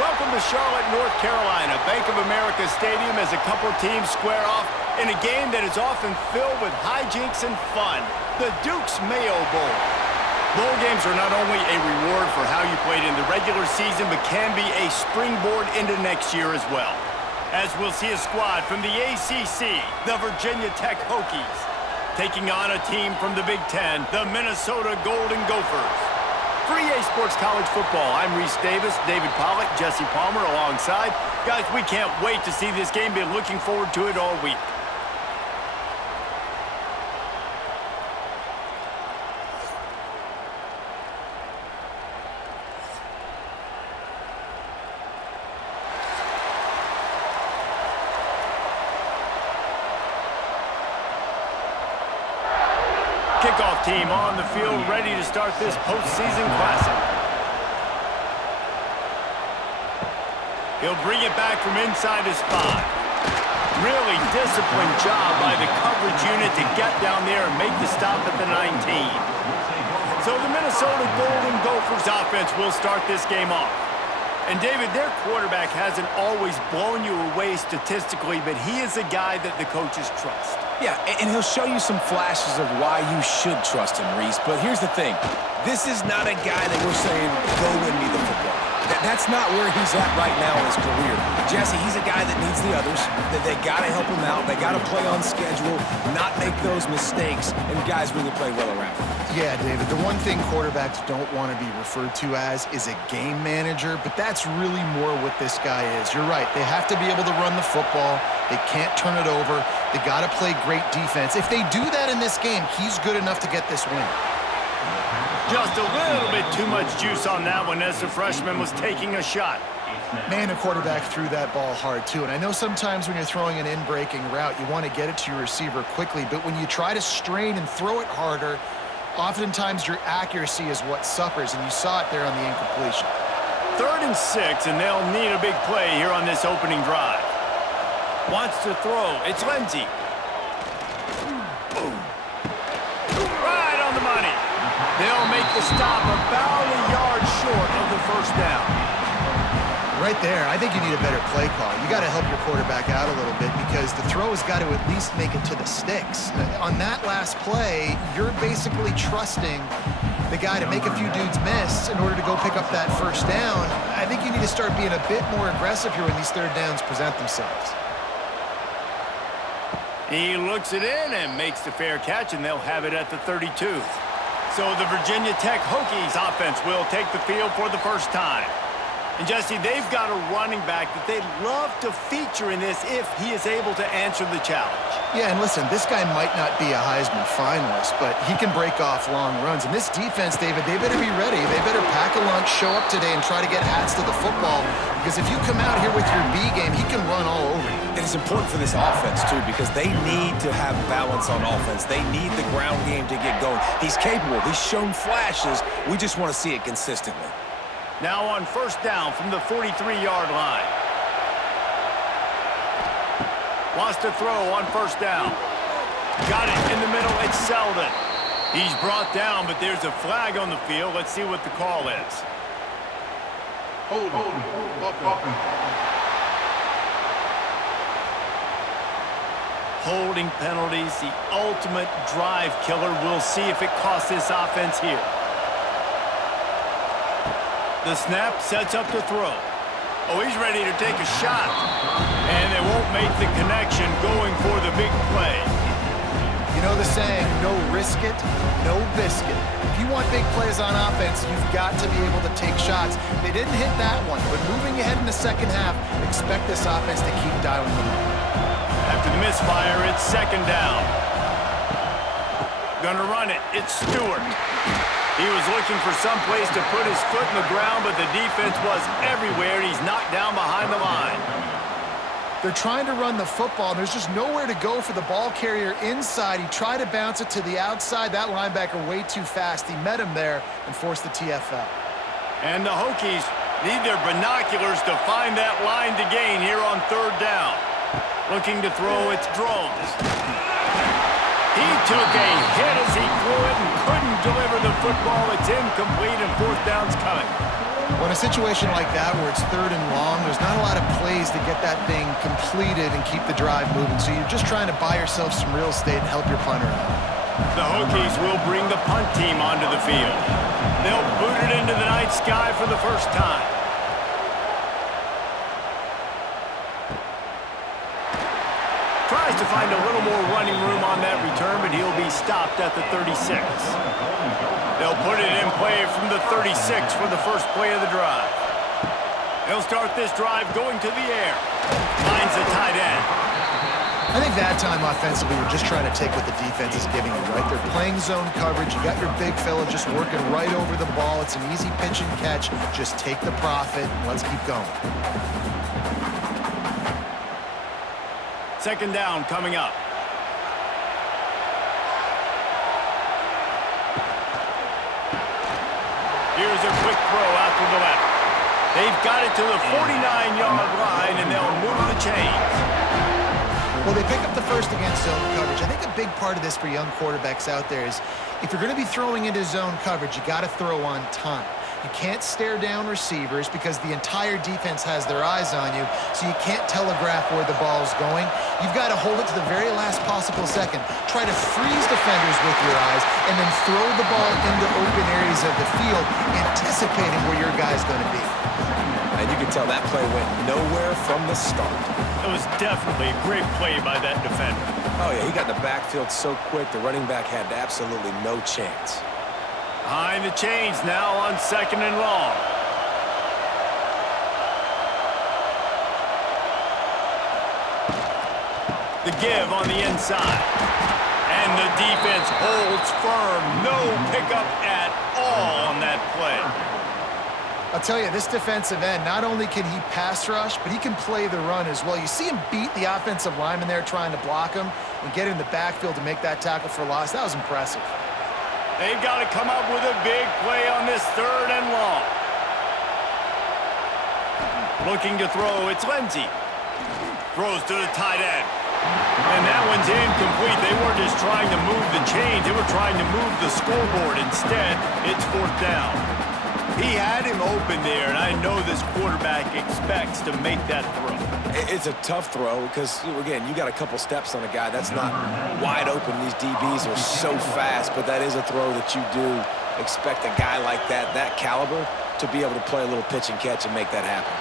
Welcome to Charlotte, North Carolina, Bank of America Stadium, as a couple teams square off in a game that is often filled with hijinks and fun. The Duke's Mayo Bowl. Bowl games are not only a reward for how you played in the regular season, but can be a springboard into next year as well. As we'll see a squad from the ACC, the Virginia Tech Hokies, taking on a team from the Big Ten, the Minnesota Golden Gophers. For EA Sports College Football, I'm Reese Davis, David Pollack, Jesse Palmer alongside. Guys, we can't wait to see this game. Been looking forward to it all week. Kickoff team on the field, ready to start this postseason classic. He'll bring it back from inside his 5. Really disciplined job by the coverage unit to get down there and make the stop at the 19. So the Minnesota Golden Gophers offense will start this game off. And David, their quarterback hasn't always blown you away statistically, but he is a guy that the coaches trust. Yeah, and he'll show you some flashes of why you should trust him, Reese. But here's the thing. This is not a guy that we're saying, go win me the football. That's not where he's at right now in his career. Jesse, he's a guy that needs the others, that they got to help him out. They got to play on schedule, not make those mistakes, and guys really play well around him. Yeah, David, the one thing quarterbacks don't want to be referred to as is a game manager, but that's really more what this guy is. You're right. They have to be able to run the football. They can't turn it over. They got to play great defense. If they do that in this game, he's good enough to get this win. Just a little bit too much juice on that one as the freshman was taking a shot. Man, the quarterback threw that ball hard, too. And I know sometimes when you're throwing an in-breaking route, you want to get it to your receiver quickly. But when you try to strain and throw it harder, oftentimes your accuracy is what suffers. And you saw it there on the incompletion. 3rd and 6, and they'll need a big play here on this opening drive. Wants to throw. It's Lindsey. Right on the money. They'll make the stop about a yard short of the first down. Right there, I think you need a better play call. You got to help your quarterback out a little bit because the throw has got to at least make it to the sticks. On that last play, you're basically trusting the guy to make a few dudes miss in order to go pick up that first down. I think you need to start being a bit more aggressive here when these third downs present themselves. He looks it in and makes the fair catch, and they'll have it at the 32. So the Virginia Tech Hokies offense will take the field for the first time. And Jesse, they've got a running back that they'd love to feature in this if he is able to answer the challenge. Yeah, and listen, this guy might not be a Heisman finalist, but he can break off long runs. And this defense, David, they better be ready. They better pack a lunch, show up today, and try to get hats to the football. Because if you come out here with your B game, he can run all over you. And it's important for this offense, too, because they need to have balance on offense. They need the ground game to get going. He's capable. He's shown flashes. We just want to see it consistently. Now on first down from the 43-yard line. Wants to throw on first down. Got it in the middle. It's Selden. He's brought down, but there's a flag on the field. Let's see what the call is. Holding penalties, the ultimate drive killer. We'll see if it costs this offense here. The snap sets up the throw. Oh, he's ready to take a shot. And they won't make the connection going for the big play. You know the saying, no risk it, no biscuit. If you want big plays on offense, you've got to be able to take shots. They didn't hit that one, but moving ahead in the second half, expect this offense to keep dialing them up. After the misfire, it's second down. Gonna run it. It's Stewart. He was looking for some place to put his foot in the ground, but the defense was everywhere, and he's knocked down behind the line. They're trying to run the football, and there's just nowhere to go for the ball carrier inside. He tried to bounce it to the outside. That linebacker way too fast. He met him there and forced the TFL. And the Hokies need their binoculars to find that line to gain here on third down. Looking to throw, it's Drones. He took a hit as he threw it and couldn't deliver the football. It's incomplete, and fourth down's coming. Well, in a situation like that where it's third and long, there's not a lot of plays to get that thing completed and keep the drive moving. So you're just trying to buy yourself some real estate and help your punter out. The Hokies will bring the punt team onto the field. They'll boot it into the night sky for the first time. Tries to find a little more running room on that return, but he'll be stopped at the 36. They'll put it in play from the 36 for the first play of the drive. They'll start this drive going to the air. Finds the tight end. I think that time offensively, we're just trying to take what the defense is giving you, right? They're playing zone coverage. You got your big fella just working right over the ball. It's an easy pitch and catch. Just take the profit and let's keep going. Second down coming up. Here's a quick throw out to the left. They've got it to the 49-yard line, and they'll move the chains. Well, they pick up the first against zone coverage. I think a big part of this for young quarterbacks out there is if you're going to be throwing into zone coverage, you got to throw on time. You can't stare down receivers because the entire defense has their eyes on you, so you can't telegraph where the ball's going. You've got to hold it to the very last possible second. Try to freeze defenders with your eyes, and then throw the ball into open areas of the field, anticipating where your guy's going to be. And you can tell that play went nowhere from the start. It was definitely a great play by that defender. Oh, yeah, he got the backfield so quick, the running back had absolutely no chance. Behind the chains now on second and long. The give on the inside. And the defense holds firm. No pickup at all on that play. I'll tell you, this defensive end, not only can he pass rush, but he can play the run as well. You see him beat the offensive lineman there trying to block him and get in the backfield to make that tackle for loss. That was impressive. They've got to come up with a big play on this third and long. Looking to throw, it's Lindsey. Throws to the tight end. And that one's incomplete. They weren't just trying to move the chains. They were trying to move the scoreboard. Instead, it's fourth down. He had him open there, and I know this quarterback expects to make that throw. It's a tough throw because, again, you got a couple steps on a guy. That's not wide open. These DBs are so fast, but that is a throw that you do expect a guy like that caliber, to be able to play a little pitch and catch and make that happen.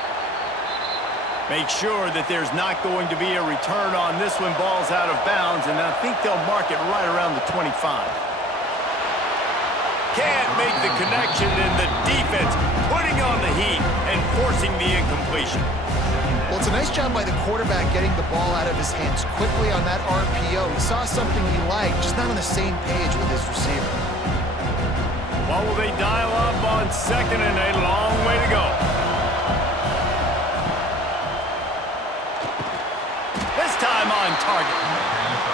Make sure that there's not going to be a return on this when ball's out of bounds, and I think they'll mark it right around the 25. Can't make the connection, and the defense putting on the heat and forcing the incompletion. Well, it's a nice job by the quarterback getting the ball out of his hands quickly on that RPO. He saw something he liked, just not on the same page with his receiver. What will they dial up on second, and a long way to go. This time on target.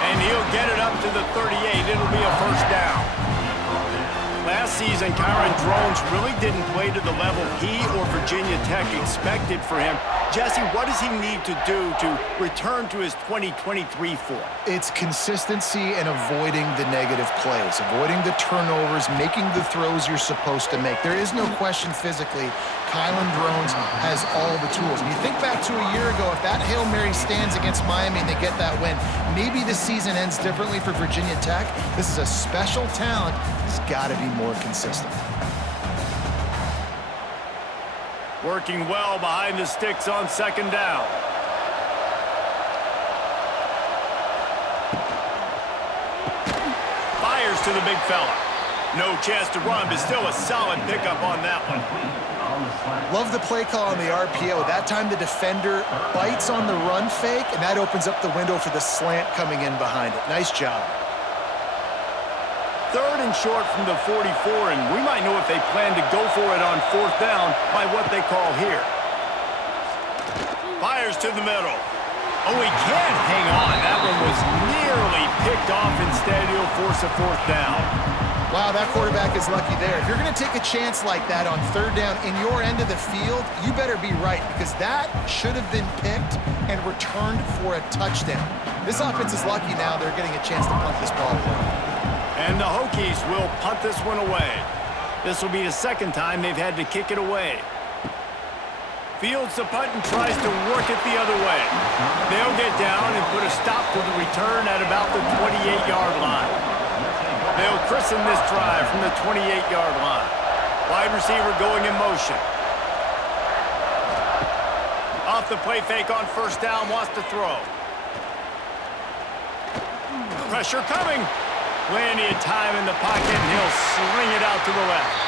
And he'll get it up to the 38. It'll be a first down. Last season, Kyron Drones really didn't play to the level he or Virginia Tech expected for him. Jesse, what does he need to do to return to his 2023 form? It's consistency and avoiding the negative plays, avoiding the turnovers, making the throws you're supposed to make. There is no question physically, Kyron Drones has all the tools. And you think back to a year ago, if that Hail Mary stands against Miami and they get that win, maybe the season ends differently for Virginia Tech. This is a special talent. He's got to be more consistent. Working well behind the sticks on second down. Fires to the big fella. No chance to run, but still a solid pickup on that one. Love the play call on the RPO. That time the defender bites on the run fake, and that opens up the window for the slant coming in behind it. Nice job. Third and short from the 44, and we might know if they plan to go for it on fourth down by what they call here. Fires to the middle. Oh, he can't hang on. That one was nearly picked off. Instead, he'll force a fourth down. Wow, that quarterback is lucky there. If you're going to take a chance like that on third down in your end of the field, you better be right, because that should have been picked and returned for a touchdown. This offense is lucky now they're getting a chance to punt this ball away. And the Hokies will punt this one away. This will be the second time they've had to kick it away. Fields the punt and tries to work it the other way. They'll get down and put a stop to the return at about the 28-yard line. They'll christen this drive from the 28-yard line. Wide receiver going in motion. Off the play fake on first down, wants to throw. Pressure coming. Plenty of time in the pocket, and he'll sling it out to the left.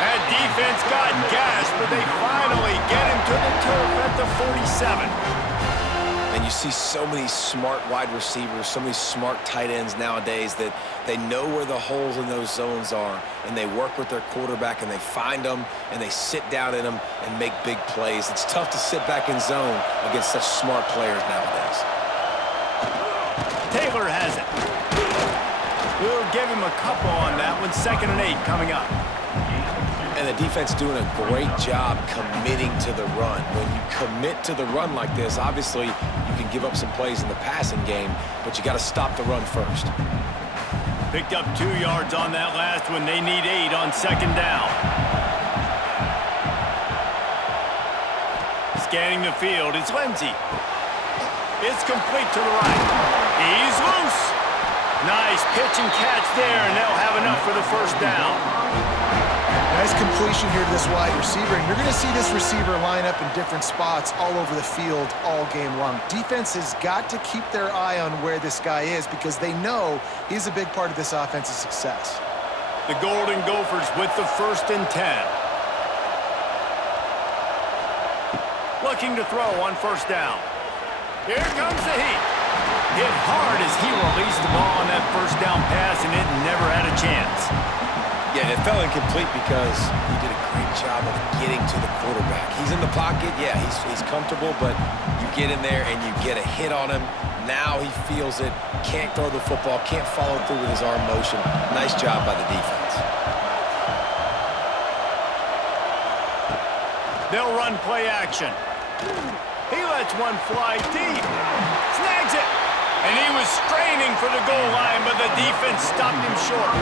That defense got gashed, but they finally get him to the turf at the 47. And you see so many smart wide receivers, so many smart tight ends nowadays that they know where the holes in those zones are, and they work with their quarterback, and they find them, and they sit down in them and make big plays. It's tough to sit back in zone against such smart players nowadays. Taylor has it. We'll give him a couple on that one. 2nd and 8 coming up. And the defense doing a great job committing to the run. When you commit to the run like this, obviously you can give up some plays in the passing game, but you got to stop the run first. Picked up 2 yards on that last one. They need 8 on 2nd down. Scanning the field, it's Lindsey. It's complete to the right. He's loose. Nice pitch and catch there, and they'll have enough for the first down. Nice completion here to this wide receiver, and you're going to see this receiver line up in different spots all over the field all game long. Defense has got to keep their eye on where this guy is because they know he's a big part of this offense's success. The Golden Gophers with the 1st and 10. Looking to throw on first down. Here comes the heat. Hit hard as he released the ball on that first down pass, and it never had a chance. Yeah, it fell incomplete because he did a great job of getting to the quarterback. He's in the pocket, yeah, he's comfortable, but you get in there and you get a hit on him. Now he feels it, can't throw the football, can't follow through with his arm motion. Nice job by the defense. They'll run play action. He lets one fly deep. Snags it. And he was straining for the goal line, but the defense stopped him short.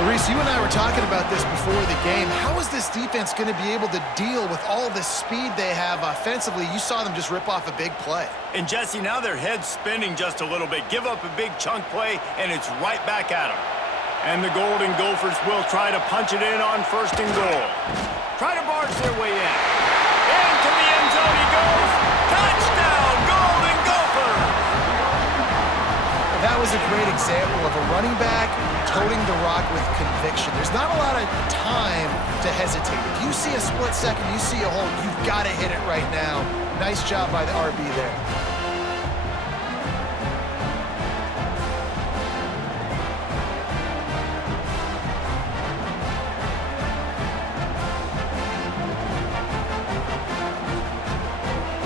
Well, Reese, you and I were talking about this before the game. How is this defense going to be able to deal with all the speed they have offensively? You saw them just rip off a big play. And, Jesse, now their head's spinning just a little bit. Give up a big chunk play, and it's right back at them. And the Golden Gophers will try to punch it in on 1st and goal. Try to barge their way in. Into the end zone he goes. Touchdown, Golden Gophers! That was a great example of a running back toting the rock with conviction. There's not a lot of time to hesitate. If you see a split second, you see a hole, you've got to hit it right now. Nice job by the RB there.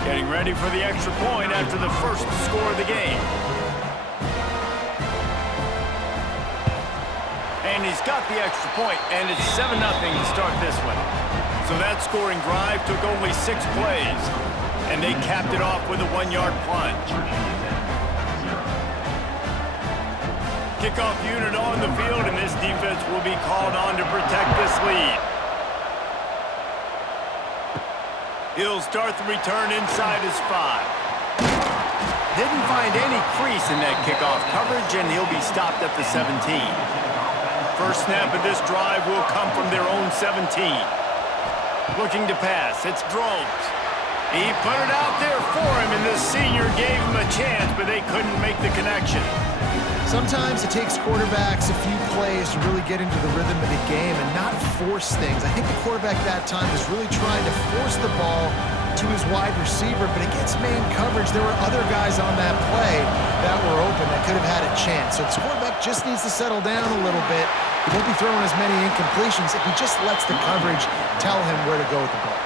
Getting ready for the extra point after the first score of the game. And he's got the extra point, and it's 7-0 to start this one. So that scoring drive took only 6 plays, and they capped it off with a 1-yard plunge. Kickoff unit on the field, and this defense will be called on to protect this lead. He'll start the return inside his 5. Didn't find any crease in that kickoff coverage, and he'll be stopped at the 17. First snap of this drive will come from their own 17. Looking to pass, it's Drones. He put it out there for him, and the senior gave him a chance, but they couldn't make the connection. Sometimes it takes quarterbacks a few plays to really get into the rhythm of the game and not force things. I think the quarterback that time was really trying to force the ball to his wide receiver, but against man coverage, there were other guys on that play that were open that could have had a chance. So the quarterback just needs to settle down a little bit. He won't be throwing as many incompletions if he just lets the coverage tell him where to go with the ball.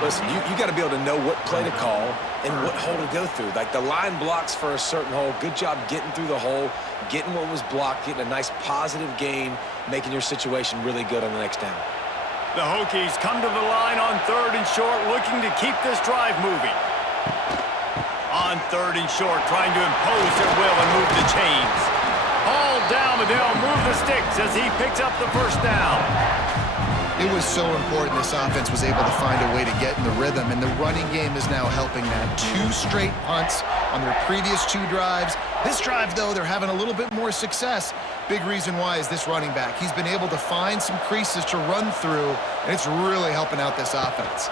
Listen, you got to be able to know what play to call and what hole to go through. Like the line blocks for a certain hole. Good job getting through the hole, getting what was blocked, getting a nice positive gain, making your situation really good on the next down. The Hokies come to the line on 3rd and short, looking to keep this drive moving. On 3rd and short, trying to impose their will and move the chains. All down, but they'll move the sticks as he picks up the first down. It was so important this offense was able to find a way to get in the rhythm, and the running game is now helping that. 2 straight punts on their previous 2 drives. This drive, though, they're having a little bit more success. Big reason why is this running back. He's been able to find some creases to run through, and it's really helping out this offense.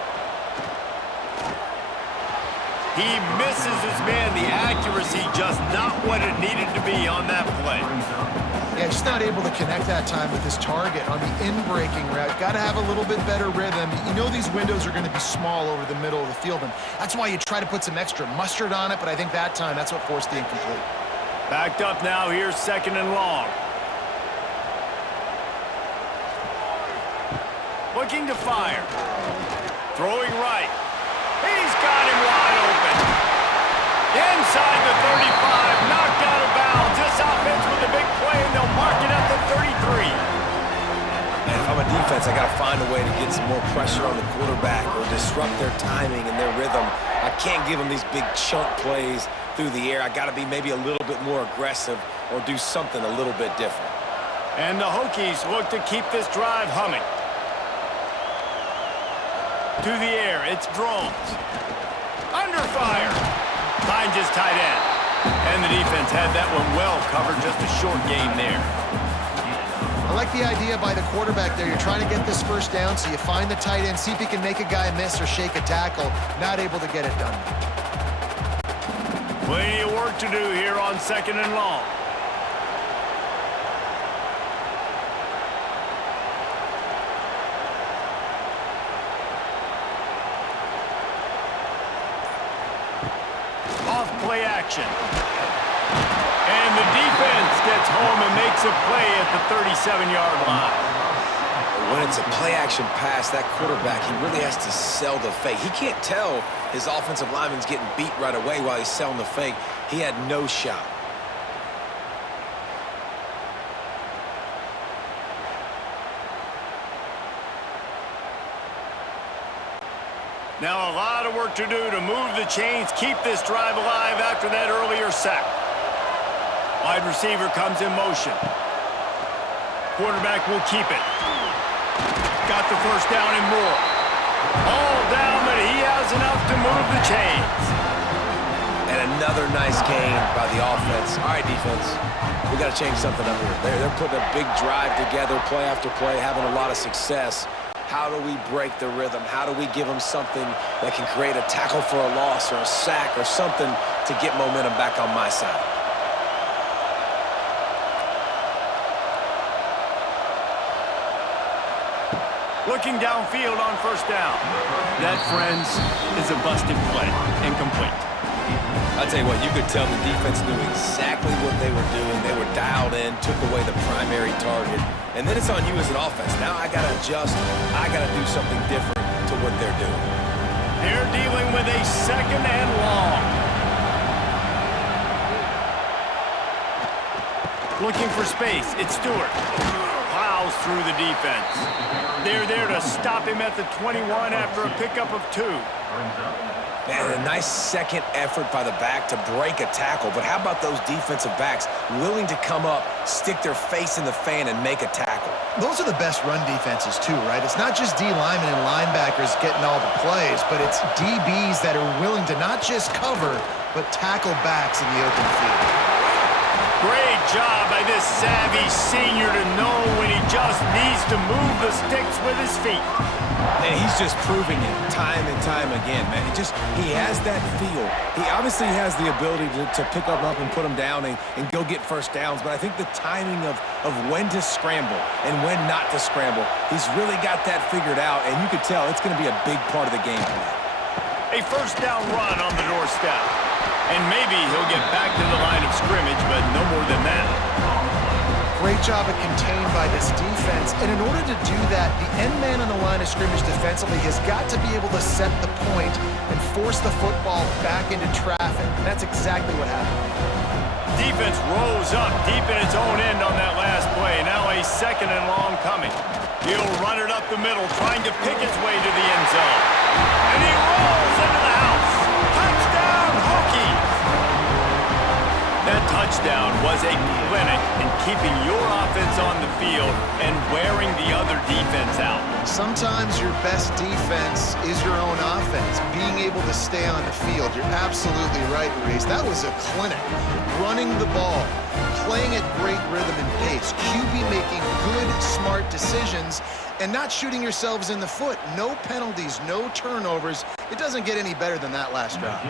He misses his man. The accuracy just not what it needed to be on that play. Yeah, just not able to connect that time with his target on the in-breaking route. Got to have a little bit better rhythm. You know these windows are going to be small over the middle of the field, and that's why you try to put some extra mustard on it, but I think that time that's what forced the incomplete. Backed up now. Here's 2nd and long. Looking to fire. Throwing right. He's got him wide open. Inside the 35, knocked out of bounds. This offense with a big play, and they'll mark it at the 33. Man, if I'm a defense, I got to find a way to get some more pressure on the quarterback or disrupt their timing and their rhythm. I can't give them these big chunk plays through the air. I got to be maybe a little bit more aggressive or do something a little bit different. And the Hokies look to keep this drive humming. To the air, it's Drones. Under fire. Finds his tight end. And the defense had that one well covered, just a short game there. I like the idea by the quarterback there. You're trying to get this first down, so you find the tight end, see if he can make a guy miss or shake a tackle. Not able to get it done. Plenty of work to do here on 2nd and long. Off play action. And the defense gets home and makes a play at the 37-yard line. When it's a play-action pass, that quarterback, he really has to sell the fake. He can't tell his offensive lineman's getting beat right away while he's selling the fake. He had no shot. Now a lot of work to do to move the chains, keep this drive alive after that earlier sack. Wide receiver comes in motion. Quarterback will keep it. Got the first down and more. All down, but he has enough to move the chains. And another nice gain by the offense. All right, defense, we got to change something up here. They're putting a big drive together, play after play, having a lot of success. How do we break the rhythm? How do we give them something that can create a tackle for a loss or a sack or something to get momentum back on my side? Looking downfield on first down. That, friends, is a busted play. Incomplete. I'll tell you what, you could tell the defense knew exactly what they were doing. They were dialed in, took away the primary target. And then it's on you as an offense. Now I got to adjust. I got to do something different to what they're doing. They're dealing with a 2nd and long. Looking for space. It's Stewart. Plows through the defense. They're there to stop him at the 21 after a pickup of 2. Man, a nice second effort by the back to break a tackle. But how about those defensive backs willing to come up, stick their face in the fan, and make a tackle? Those are the best run defenses, too, right? It's not just D linemen and linebackers getting all the plays, but it's DBs that are willing to not just cover, but tackle backs in the open field. Great job by this savvy senior to know when he just needs to move the sticks with his feet. And he's just proving it time and time again, man. He has that feel. He obviously has the ability to pick them up and put them down and go get first downs, but I think the timing of when to scramble and when not to scramble, he's really got that figured out, and you could tell it's going to be a big part of the game plan. A first down run on the doorstep. And maybe he'll get back to the line of scrimmage, but no more than that. Great job of contained by this defense. And in order to do that, the end man on the line of scrimmage defensively has got to be able to set the point and force the football back into traffic. And that's exactly what happened. Defense rose up deep in its own end on that last play. Now a 2nd and long coming. He'll run it up the middle, trying to pick its way to the end zone. And he rolls into the house. Touchdown, Hokies! That touchdown was a clinic in keeping your offense on the field and wearing the other defense out. Sometimes your best defense is your own offense, being able to stay on the field. You're absolutely right, Reese. That was a clinic. Running the ball, playing at great rhythm and pace, QB making good, smart decisions, and not shooting yourselves in the foot. No penalties, no turnovers. It doesn't get any better than that last drive.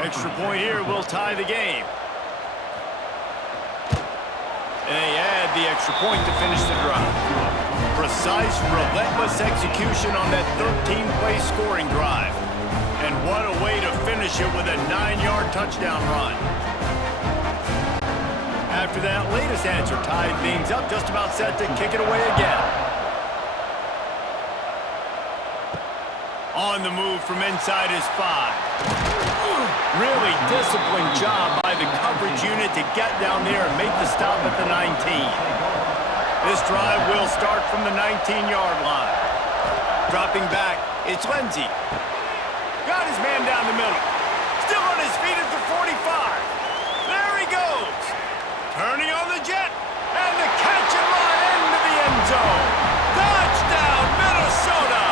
Extra point here will tie the game. And they add the extra point to finish the drive. Precise, relentless execution on that 13-play scoring drive. And what a way to finish it with a 9-yard touchdown run. After that latest answer tied things up, just about set to kick it away again. On the move from inside his 5. Really disciplined job by the coverage unit to get down there and make the stop at the 19. This drive will start from the 19-yard line. Dropping back, it's Lindsey. Got his man down the middle. Still on his feet at the 45. There he goes. Turning on the jet. And the catch and run into the end zone. Touchdown, Minnesota!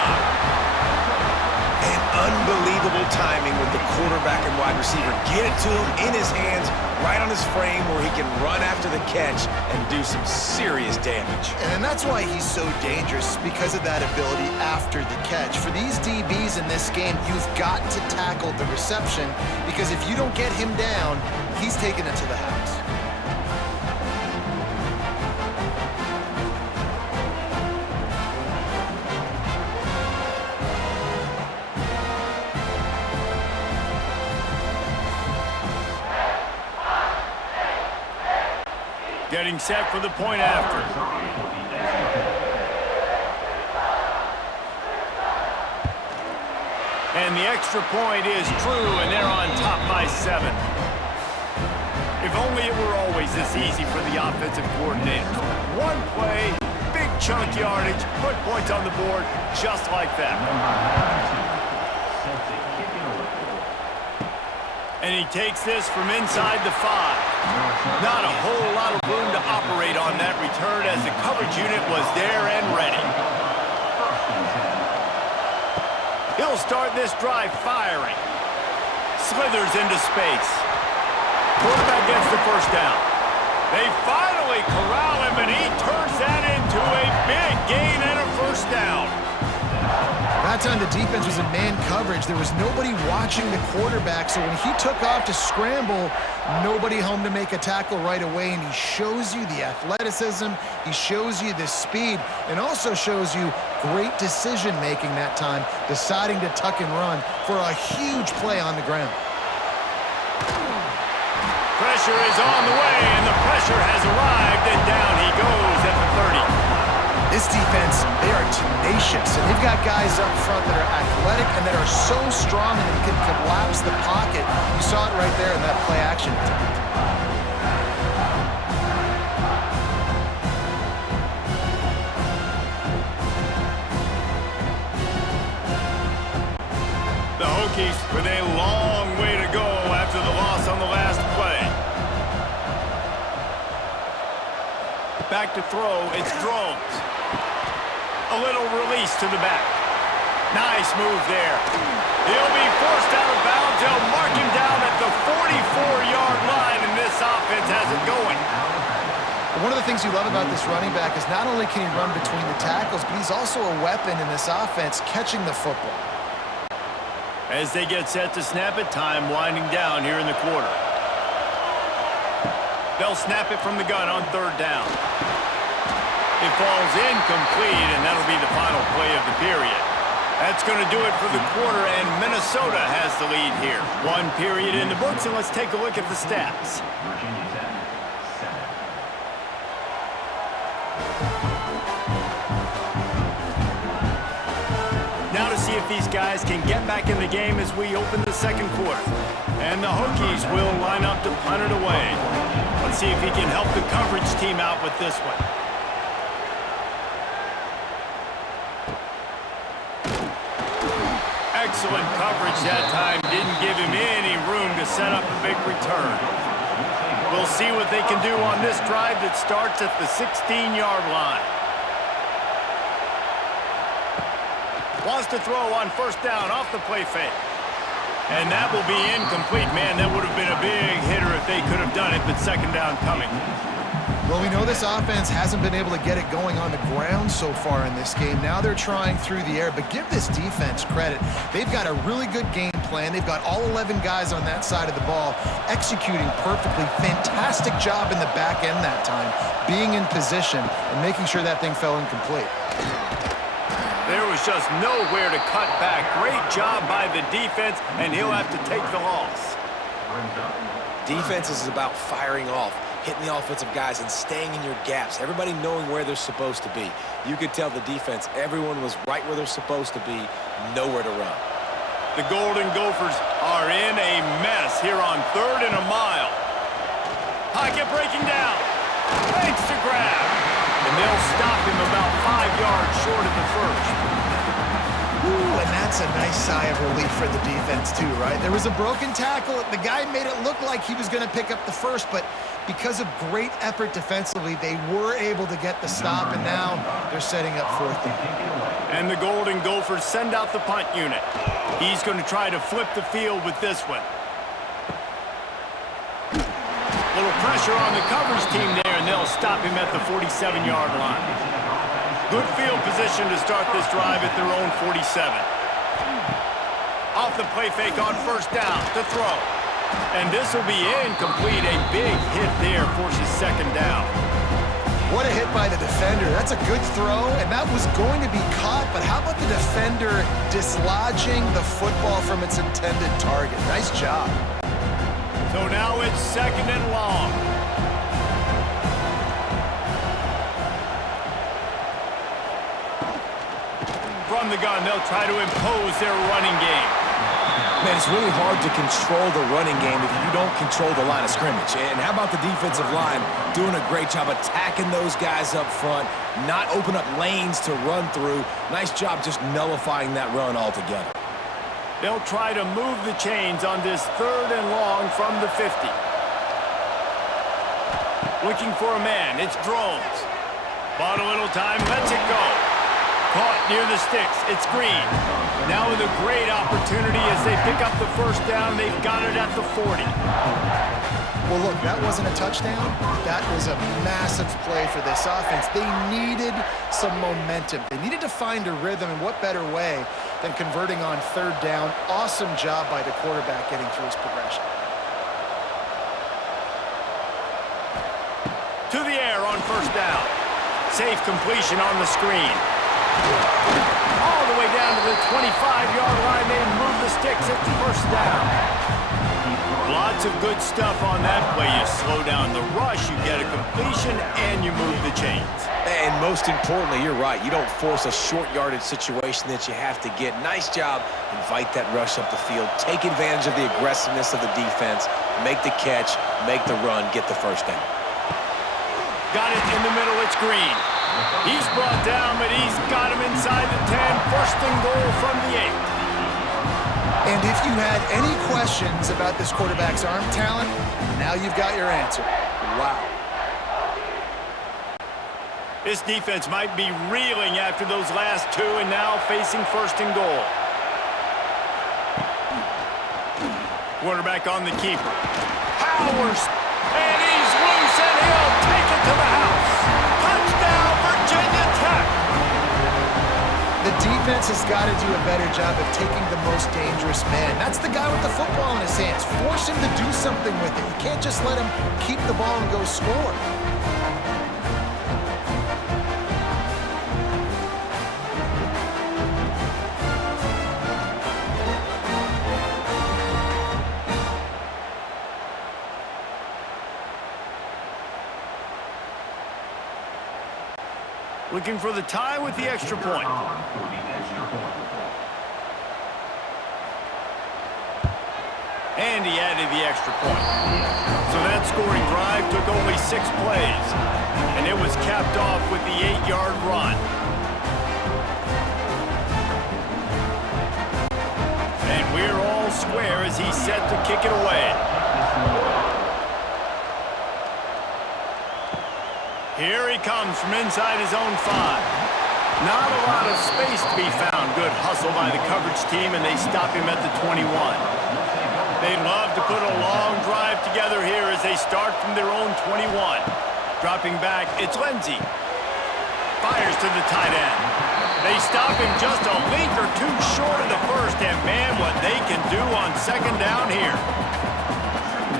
Unbelievable timing with the quarterback and wide receiver. Get it to him in his hands, right on his frame where he can run after the catch and do some serious damage. And that's why he's so dangerous, because of that ability after the catch. For these DBs in this game, you've got to tackle the reception, because if you don't get him down, he's taking it to the house. Getting set for the point after. And the extra point is true, and they're on top by 7. If only it were always this easy for the offensive coordinators. One play, big chunk yardage, put points on the board just like that. And he takes this from inside the 5. Not a whole lot of room to operate on that return as the coverage unit was there and ready. He'll start this drive firing. Slithers into space. Quarterback gets the first down. They finally corral him, and he turns that into a big gain and a first down. That time the defense was in man coverage. There was nobody watching the quarterback, so when he took off to scramble, nobody home to make a tackle right away, and he shows you the athleticism, he shows you the speed, and also shows you great decision-making that time, deciding to tuck and run for a huge play on the ground. Pressure is on the way, and the pressure has arrived, and down he goes at the 30. This defense, they are tenacious, and they've got guys up front that are athletic and that are so strong and they can collapse the pocket. You saw it right there in that play action attempt. The Hokies with a long way to go after the loss on the last play. Back to throw, it's Drones. A little release to the back. Nice move there. He'll be forced out of bounds. They'll mark him down at the 44-yard line, and this offense has it going. One of the things you love about this running back is not only can he run between the tackles, but he's also a weapon in this offense, catching the football. As they get set to snap it, time winding down here in the quarter. They'll snap it from the gun on 3rd down. It falls incomplete, and that'll be the final play of the period. That's going to do it for the quarter, and Minnesota has the lead here. 1 period in the books, and let's take a look at the stats. Now to see if these guys can get back in the game as we open the second quarter. And the Hokies will line up to punt it away. Let's see if he can help the coverage team out with this one. Excellent coverage that time. Didn't give him any room to set up a big return. We'll see what they can do on this drive that starts at the 16-yard line. Wants to throw on first down off the play fake. And that will be incomplete. Man, that would have been a big hitter if they could have done it, but second down coming. Well, we know this offense hasn't been able to get it going on the ground so far in this game. Now they're trying through the air, but give this defense credit. They've got a really good game plan. They've got all 11 guys on that side of the ball executing perfectly. Fantastic job in the back end that time, being in position and making sure that thing fell incomplete. There was just nowhere to cut back. Great job by the defense, and he'll have to take the loss. Defense is about firing off, hitting the offensive guys and staying in your gaps, everybody knowing where they're supposed to be. You could tell the defense, everyone was right where they're supposed to be, nowhere to run. The Golden Gophers are in a mess here on 3rd and a mile. Pocket breaking down. Thanks to grab. And they'll stop him about 5 yards short of the first. Ooh, and that's a nice sigh of relief for the defense too, right? There was a broken tackle. The guy made it look like he was going to pick up the first, but because of great effort defensively, they were able to get the stop, and now they're setting up 4th down. And the Golden Gophers send out the punt unit. He's going to try to flip the field with this one. Little pressure on the coverage team there, and they'll stop him at the 47-yard line. Good field position to start this drive at their own 47. Off the play fake on first down to throw. And this will be incomplete. A big hit there forces second down. What a hit by the defender. That's a good throw, and that was going to be caught, but how about the defender dislodging the football from its intended target? Nice job. So now it's 2nd and long. From the gun, they'll try to impose their running game. Man, it's really hard to control the running game if you don't control the line of scrimmage. And how about the defensive line doing a great job attacking those guys up front, not open up lanes to run through. Nice job just nullifying that run altogether. They'll try to move the chains on this 3rd and long from the 50. Looking for a man. It's Drones. Bought a little time. Lets it go. Caught near the sticks. It's Green. Now with a great opportunity as they pick up the first down. They've got it at the 40. Well, look, that wasn't a touchdown. That was a massive play for this offense. They needed some momentum. They needed to find a rhythm, and what better way than converting on 3rd down. Awesome job by the quarterback getting through his progression. To the air on first down. Safe completion on the screen. All the way down to the 25-yard line. They move the sticks at the first down. Lots of good stuff on that play. You slow down the rush, you get a completion, and you move the chains. And most importantly, you're right. You don't force a short yardage situation that you have to get. Nice job. Invite that rush up the field. Take advantage of the aggressiveness of the defense. Make the catch. Make the run. Get the first down. Got it in the middle. It's Green. He's brought down, but he's got him inside the 10. 1st and goal from the 8. And if you had any questions about this quarterback's arm talent, now you've got your answer. Wow. This defense might be reeling after those last 2 and now facing 1st and goal. Quarterback on the keeper. Powers. And he's loose, and he'll take it to the house. Touchdown, Virginia Tech. The defense has got to do a better job of taking the most dangerous man. That's the guy with the football in his hands. Force him to do something with it. You can't just let him keep the ball and go score. Looking for the tie with the extra point. And he added the extra point. So that scoring drive took only 6 plays. And it was capped off with the 8-yard run. And we're all square as he's set to kick it away. Here he comes from inside his own 5. Not a lot of space to be found. Good hustle by the coverage team, and they stop him at the 21. They'd love to put a long drive together here as they start from their own 21. Dropping back, it's Lindsey. Fires to the tight end. They stop him just a link or two short of the first, and man, what they can do on second down here.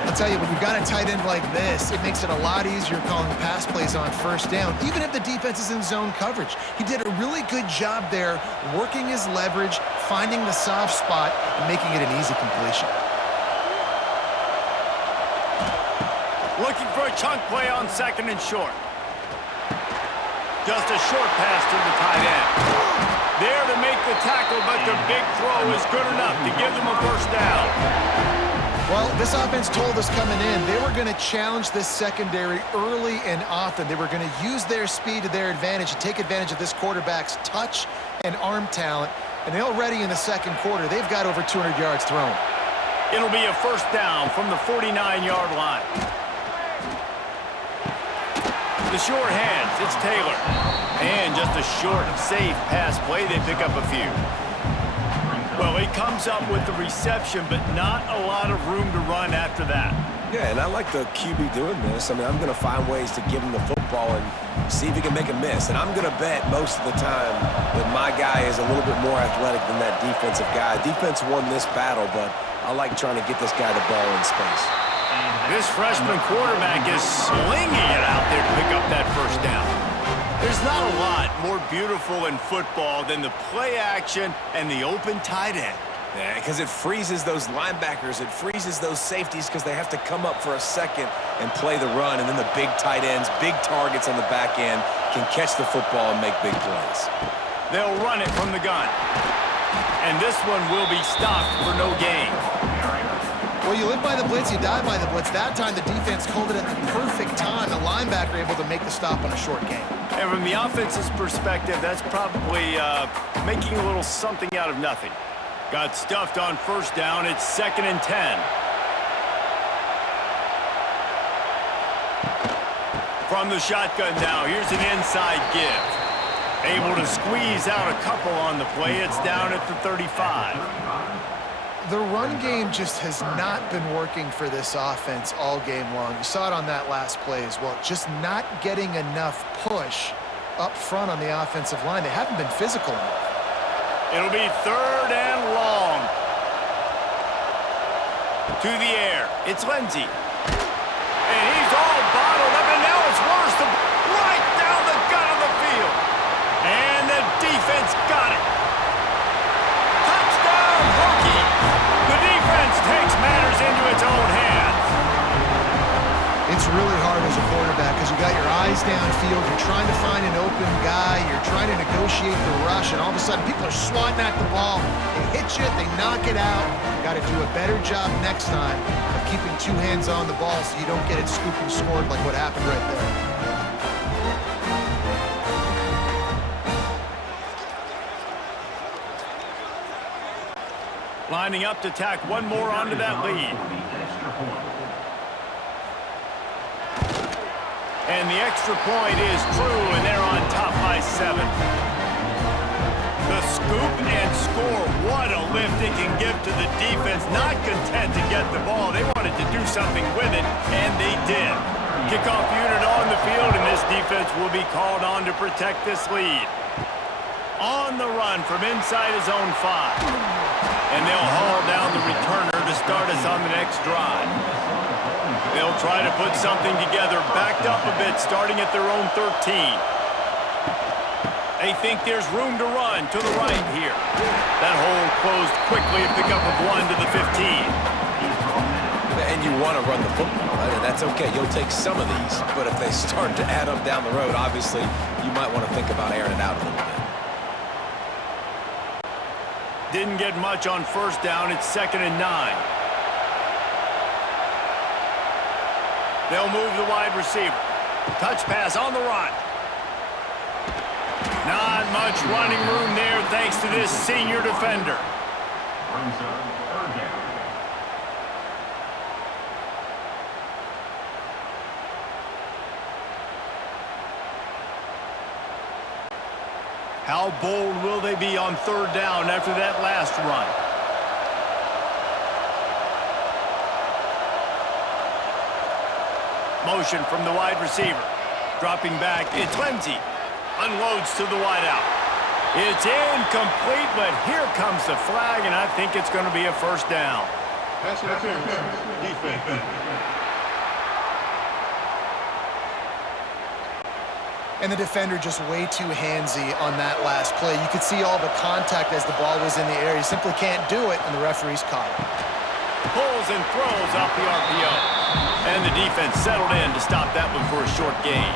I'll tell you, when you've got a tight end like this, it makes it a lot easier calling pass plays on first down, even if the defense is in zone coverage. He did a really good job there, working his leverage, finding the soft spot, and making it an easy completion. Looking for a chunk play on second and short. Just a short pass to the tight end. There to make the tackle, but the big throw is good enough to give them a first down. Well, this offense told us coming in they were going to challenge this secondary early and often. They were going to use their speed to their advantage and take advantage of this quarterback's touch and arm talent. And already in the second quarter, they've got over 200 yards thrown. It'll be a first down from the 49-yard line. The short hands, it's Taylor. And just a short, safe pass play. They pick up a few. Well, he comes up with the reception, but not a lot of room to run after that. Yeah, and I like the QB doing this. I mean, I'm going to find ways to give him the football and see if he can make a miss. And I'm going to bet most of the time that my guy is a little bit more athletic than that defensive guy. Defense won this battle, but I like trying to get this guy the ball in space. This freshman quarterback is slinging it out there to pick up that first down. There's not a lot more beautiful in football than the play action and the open tight end. Yeah, because it freezes those linebackers. It freezes those safeties because they have to come up for a second and play the run. And then the big tight ends, big targets on the back end can catch the football and make big plays. They'll run it from the gun. And this one will be stopped for no gain. Well, you live by the blitz, you die by the blitz. That time, the defense called it at the perfect time. The linebacker able to make the stop on a short gain. And from the offense's perspective, that's probably making a little something out of nothing. Got stuffed on first down. It's 2nd and 10. From the shotgun now, here's an inside give. Able to squeeze out a couple on the play. It's down at the 35. The run game just has not been working for this offense all game long. You saw it on that last play as well. Just not getting enough push up front on the offensive line. They haven't been physical enough. It'll be 3rd and long. To the air. It's Lindsey. And he's all bottled up, and now it's worse. Right down the gut of the field. And the defense got it. Touchdown, Hokies. The defense takes matters into its own hands. It's really hard as a quarterback because you got your eyes downfield. You're trying to find an open guy. You're trying to negotiate the rush, and all of a sudden people are swatting at the ball. They hit you, they knock it out. Got to do a better job next time of keeping 2 hands on the ball so you don't get it scooped and scored like what happened right there. Lining up to tack one more onto that lead. And the extra point is true, and they're on top by 7. The scoop and score. What a lift it can give to the defense. Not content to get the ball. They wanted to do something with it, and they did. Kickoff unit on the field, and this defense will be called on to protect this lead. On the run from inside his own 5. And they'll haul down the returner to start us on the next drive. They'll try to put something together, backed up a bit, starting at their own 13. They think there's room to run to the right here. That hole closed quickly, a pickup of 1 to the 15. And you want to run the football. I mean, that's okay. You'll take some of these. But if they start to add up down the road, obviously, you might want to think about airing it out a little bit. Didn't get much on first down. It's 2nd and 9. They'll move the wide receiver. Touch pass on the run. Not much running room there thanks to this senior defender. How bold will they be on third down after that last run? Motion from the wide receiver. Dropping back, it's Lindsey. Unloads to the wideout. It's incomplete, but here comes the flag, and I think it's going to be a first down. Pass interference. Defense. And the defender just way too handsy on that last play. You could see all the contact as the ball was in the air. He simply can't do it, and the referee's caught it. Pulls and throws off the RPO. And the defense settled in to stop that one for a short gain.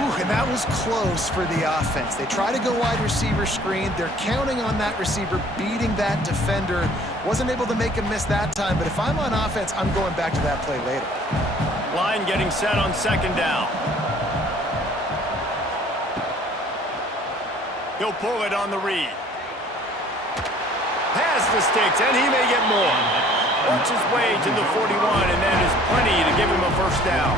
Ooh, and that was close for the offense. They try to go wide receiver screen. They're counting on that receiver beating that defender. Wasn't able to make him miss that time, but if I'm on offense, I'm going back to that play later. Line getting set on second down. He'll pull it on the read. Has the sticks, and he may get more. Works his way to the 41, and that is plenty to give him a first down.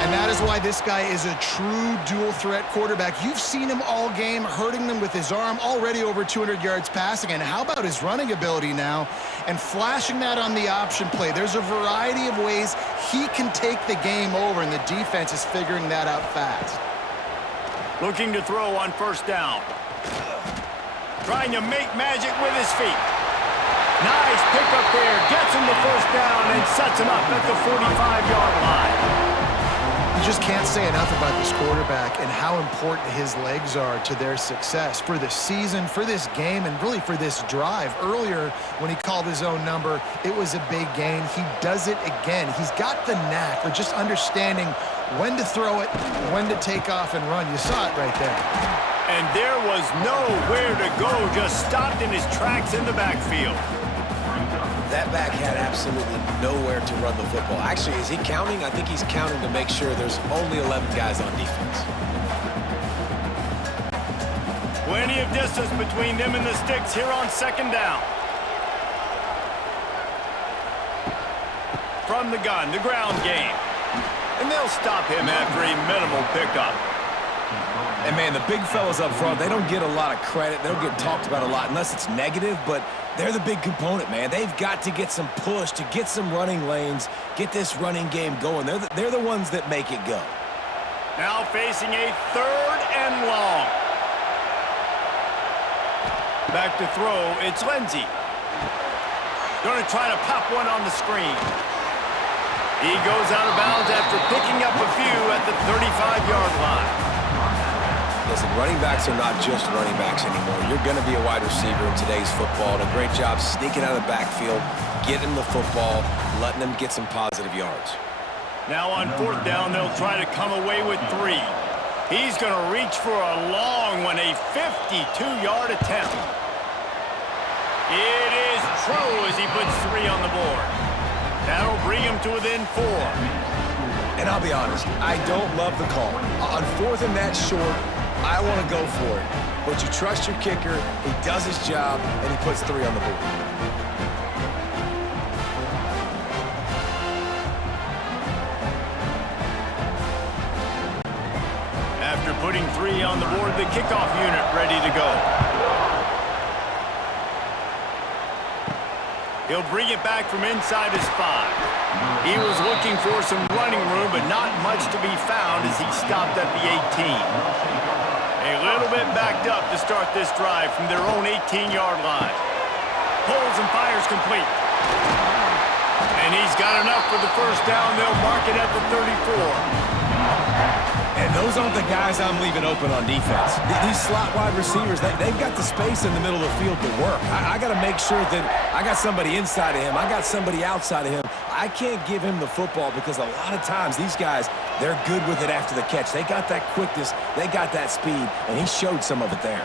And that is why this guy is a true dual-threat quarterback. You've seen him all game, hurting them with his arm, already over 200 yards passing. And how about his running ability now? And flashing that on the option play. There's a variety of ways he can take the game over, and the defense is figuring that out fast. Looking to throw on first down. Trying to make magic with his feet. Nice pickup there. Gets him the first down and sets him up at the 45-yard line. You just can't say enough about this quarterback and how important his legs are to their success for the season, for this game, and really for this drive. Earlier, when he called his own number, it was a big gain. He does it again. He's got the knack for just understanding when to throw it, when to take off and run. You saw it right there. And there was nowhere to go, just stopped in his tracks in the backfield. That back had absolutely nowhere to run the football. Actually, is he counting? I think he's counting to make sure there's only 11 guys on defense. Plenty of distance between them and the sticks here on second down. From the gun, the ground game. And they'll stop him after a minimal pickup. And, man, the big fellas up front, they don't get a lot of credit. They don't get talked about a lot unless it's negative, but they're the big component, man. They've got to get some push, to get some running lanes, get this running game going. They're the ones that make it go. Now facing a third and long. Back to throw, it's Lindsey. Going to try to pop one on the screen. He goes out of bounds after picking up a few at the 35-yard line. Listen, running backs are not just running backs anymore. You're going to be a wide receiver in today's football. And a great job sneaking out of the backfield, getting the football, letting them get some positive yards. Now on fourth down, they'll try to come away with 3. He's going to reach for a long one, a 52-yard attempt. It is true as he puts 3 on the board. That'll bring him to within 4. And I'll be honest, I don't love the call. On fourth and that short, I want to go for it. But you trust your kicker, he does his job, and he puts 3 on the board. After putting 3 on the board, the kickoff unit ready to go. He'll bring it back from inside his 5. He was looking for some running room, but not much to be found as he stopped at the 18. A little bit backed up to start this drive from their own 18-yard line. Pulls and fires complete. And he's got enough for the first down. They'll mark it at the 34. And those aren't the guys I'm leaving open on defense. These slot wide receivers, they've got the space in the middle of the field to work. I got to make sure that I got somebody inside of him. I got somebody outside of him. I can't give him the football because a lot of times these guys, they're good with it after the catch. They got that quickness. They got that speed, and he showed some of it there.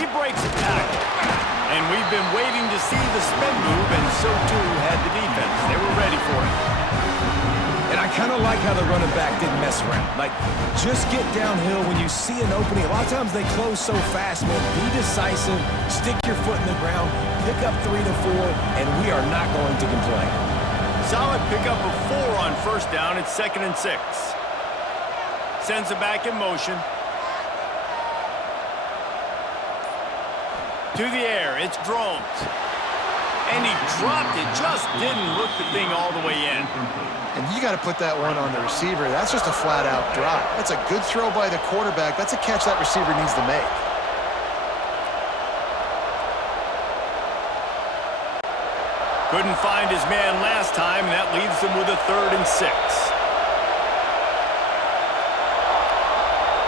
He breaks a tackle. And we've been waiting to see the spin move, and so too had the defense. They were ready for it. And I kind of like how the running back didn't mess around. Like, just get downhill when you see an opening. A lot of times they close so fast, man. Be decisive, stick your foot in the ground, pick up 3 to 4, and we are not going to complain. Solid pickup of 4 on first down. It's 2nd and 6. Sends it back in motion. To the air, it's drones. And he dropped it, just didn't look the thing all the way in. And you got to put that one on the receiver. That's just a flat-out drop. That's a good throw by the quarterback. That's a catch that receiver needs to make. Couldn't find his man last time, and that leaves him with a 3rd and 6.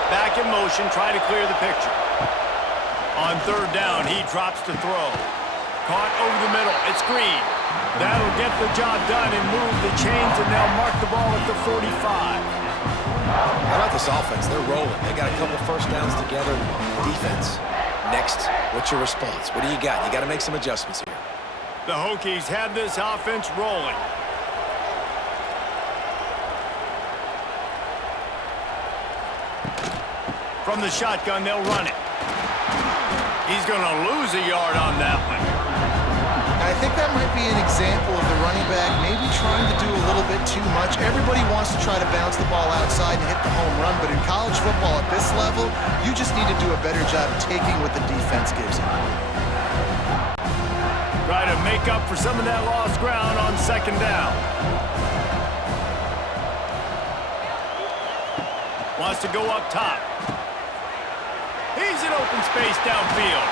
Back in motion, trying to clear the picture. On 3rd down, he drops to throw. Caught over the middle. It's Green. That'll get the job done and move the chains, and they'll mark the ball at the 45. How about this offense? They're rolling. They got a couple first downs together. Defense. Next, what's your response? What do you got? You got to make some adjustments here. The Hokies have this offense rolling. From the shotgun, they'll run it. He's going to lose a yard on that one. I think that might be an example of the running back maybe trying to do a little bit too much. Everybody wants to try to bounce the ball outside and hit the home run, but in college football at this level, you just need to do a better job taking what the defense gives you. Try to make up for some of that lost ground on 2nd down. Wants to go up top. He's in open space downfield.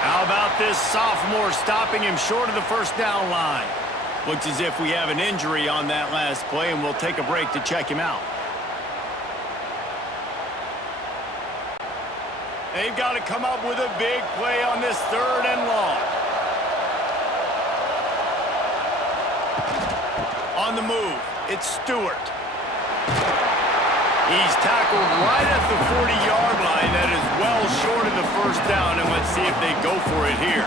How about this sophomore stopping him short of the 1st down line? Looks as if we have an injury on that last play, and we'll take a break to check him out. They've got to come up with a big play on this 3rd and long. On the move, it's Stewart. He's tackled right at the 40-yard line. That is well short of the 1st down, and let's see if they go for it here.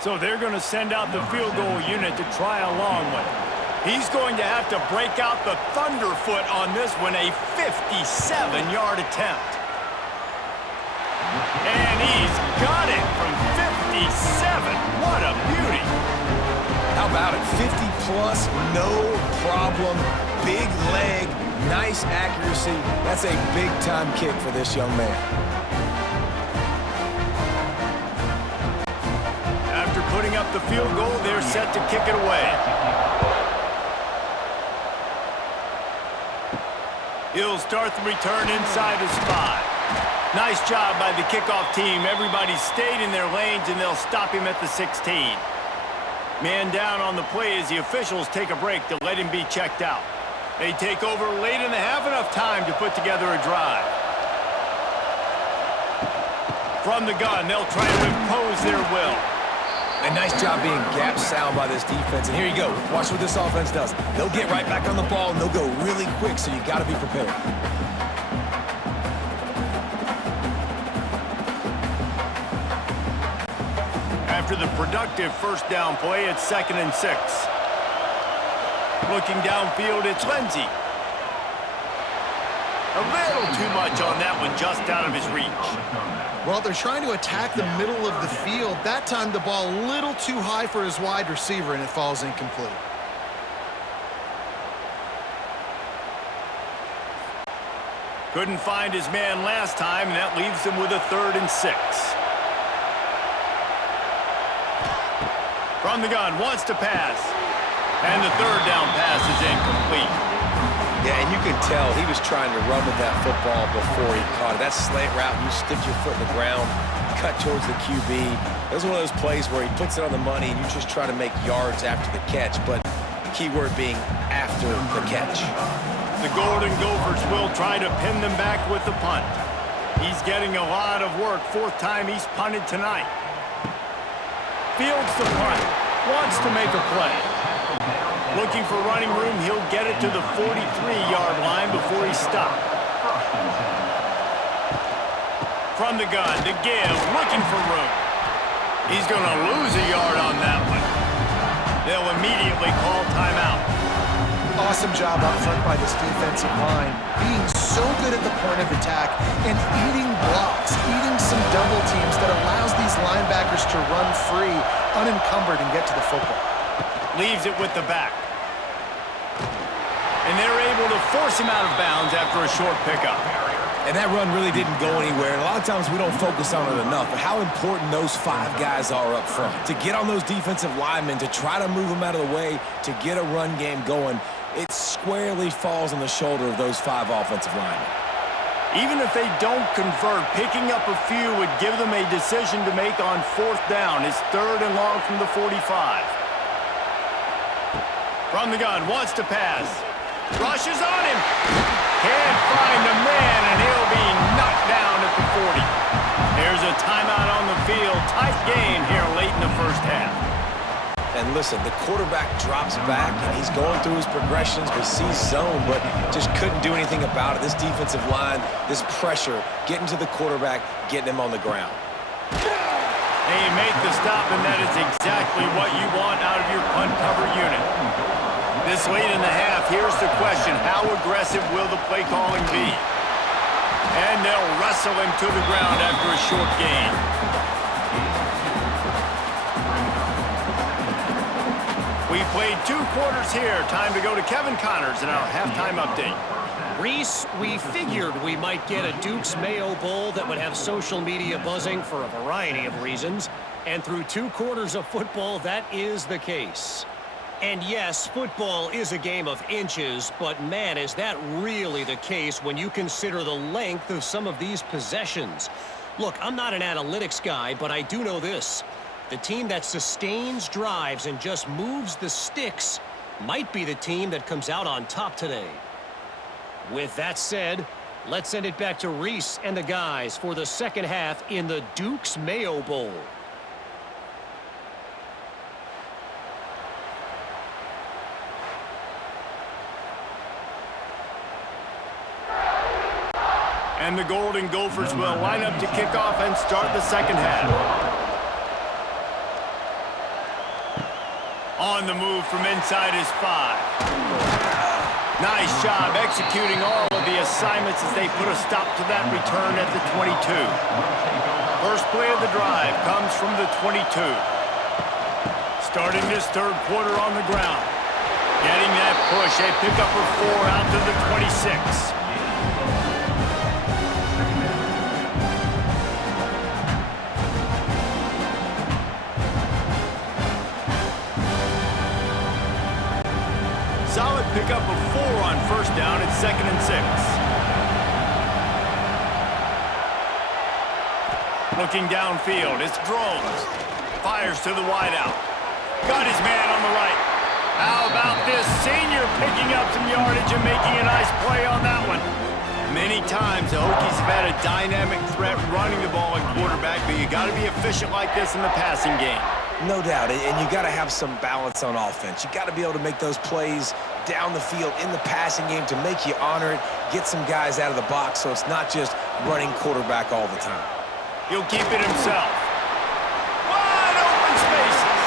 So they're going to send out the field goal unit to try a long one. He's going to have to break out the thunderfoot on this one, a 57-yard attempt. And he's got it from 57. What a beauty. How about it? 50-plus, no problem. Big leg, nice accuracy. That's a big-time kick for this young man. After putting up the field goal, they're set to kick it away. He'll start the return inside his 5. Nice job by the kickoff team. Everybody stayed in their lanes, and they'll stop him at the 16. Man down on the play as the officials take a break to let him be checked out. They take over late in the half, enough time to put together a drive. From the gun, they'll try to impose their will. A nice job being gap sound by this defense. And here you go. Watch what this offense does. They'll get right back on the ball, and they'll go really quick, so you got to be prepared. After the productive 1st down play, it's 2nd and 6. Looking downfield, it's Lindsey. A little too much on that one, just out of his reach. Well, they're trying to attack the middle of the field. That time the ball a little too high for his wide receiver, and it falls incomplete. Couldn't find his man last time, and that leaves him with a 3rd and 6. From the gun, wants to pass. And the 3rd down pass is incomplete. Yeah, and you can tell he was trying to run with that football before he caught it. That slant route, you stick your foot in the ground, cut towards the QB. That was one of those plays where he puts it on the money and you just try to make yards after the catch, but key word being after the catch. The Golden Gophers will try to pin them back with the punt. He's getting a lot of work. 4th time he's punted tonight. Fields the punt. Wants to make a play. Looking for running room. He'll get it to the 43-yard line before he stopped. From the gun, to give. Looking for room. He's going to lose a yard on that one. They'll immediately call timeout. Awesome job up front by this defensive line, being so good at the point of attack and eating blocks, eating some double teams that allows these linebackers to run free, unencumbered, and get to the football. Leaves it with the back. And they're able to force him out of bounds after a short pickup. And that run really didn't go anywhere. And a lot of times we don't focus on it enough, but how important those 5 guys are up front. To get on those defensive linemen, to try to move them out of the way, to get a run game going, it squarely falls on the shoulder of those 5 offensive linemen. Even if they don't convert, picking up a few would give them a decision to make on 4th down. It's 3rd and long from the 45. From the gun, wants to pass. Rushes on him. Can't find the man, and he'll be knocked down at the 40. There's a timeout on the field. Tight game here late in the first half. And listen, the quarterback drops back, and he's going through his progressions, but sees zone, but just couldn't do anything about it. This defensive line, this pressure, getting to the quarterback, getting him on the ground. They make the stop, and that is exactly what you want out of your punt cover unit. This late in the half, here's the question. How aggressive will the play calling be? And they'll wrestle him to the ground after a short gain. We've played 2 quarters here. Time to go to Kevin Connors in our halftime update. Reese, we figured we might get a Duke's Mayo Bowl that would have social media buzzing for a variety of reasons. And through 2 quarters of football, that is the case. And yes, football is a game of inches, but man, is that really the case when you consider the length of some of these possessions. Look, I'm not an analytics guy, but I do know this. The team that sustains drives and just moves the sticks might be the team that comes out on top today. With that said, let's send it back to Reese and the guys for the second half in the Duke's Mayo Bowl. And the Golden Gophers will line up to kick off and start the second half. On the move from inside his 5. Nice job executing all of the assignments as they put a stop to that return at the 22. First play of the drive comes from the 22. Starting this 3rd quarter on the ground. Getting that push, a pickup of 4 out to the 26. Solid pickup of 4 on 1st down at 2nd and 6. Looking downfield, it's Drones. Fires to the wideout. Got his man on the right. How about this senior picking up some yardage and making a nice play on that one? Many times the Hokies have had a dynamic threat running the ball at quarterback, but you got to be efficient like this in the passing game. No doubt, and you got to have some balance on offense. You got to be able to make those plays down the field in the passing game to make you honor it, get some guys out of the box so it's not just running quarterback all the time. He'll keep it himself. Wide open spaces.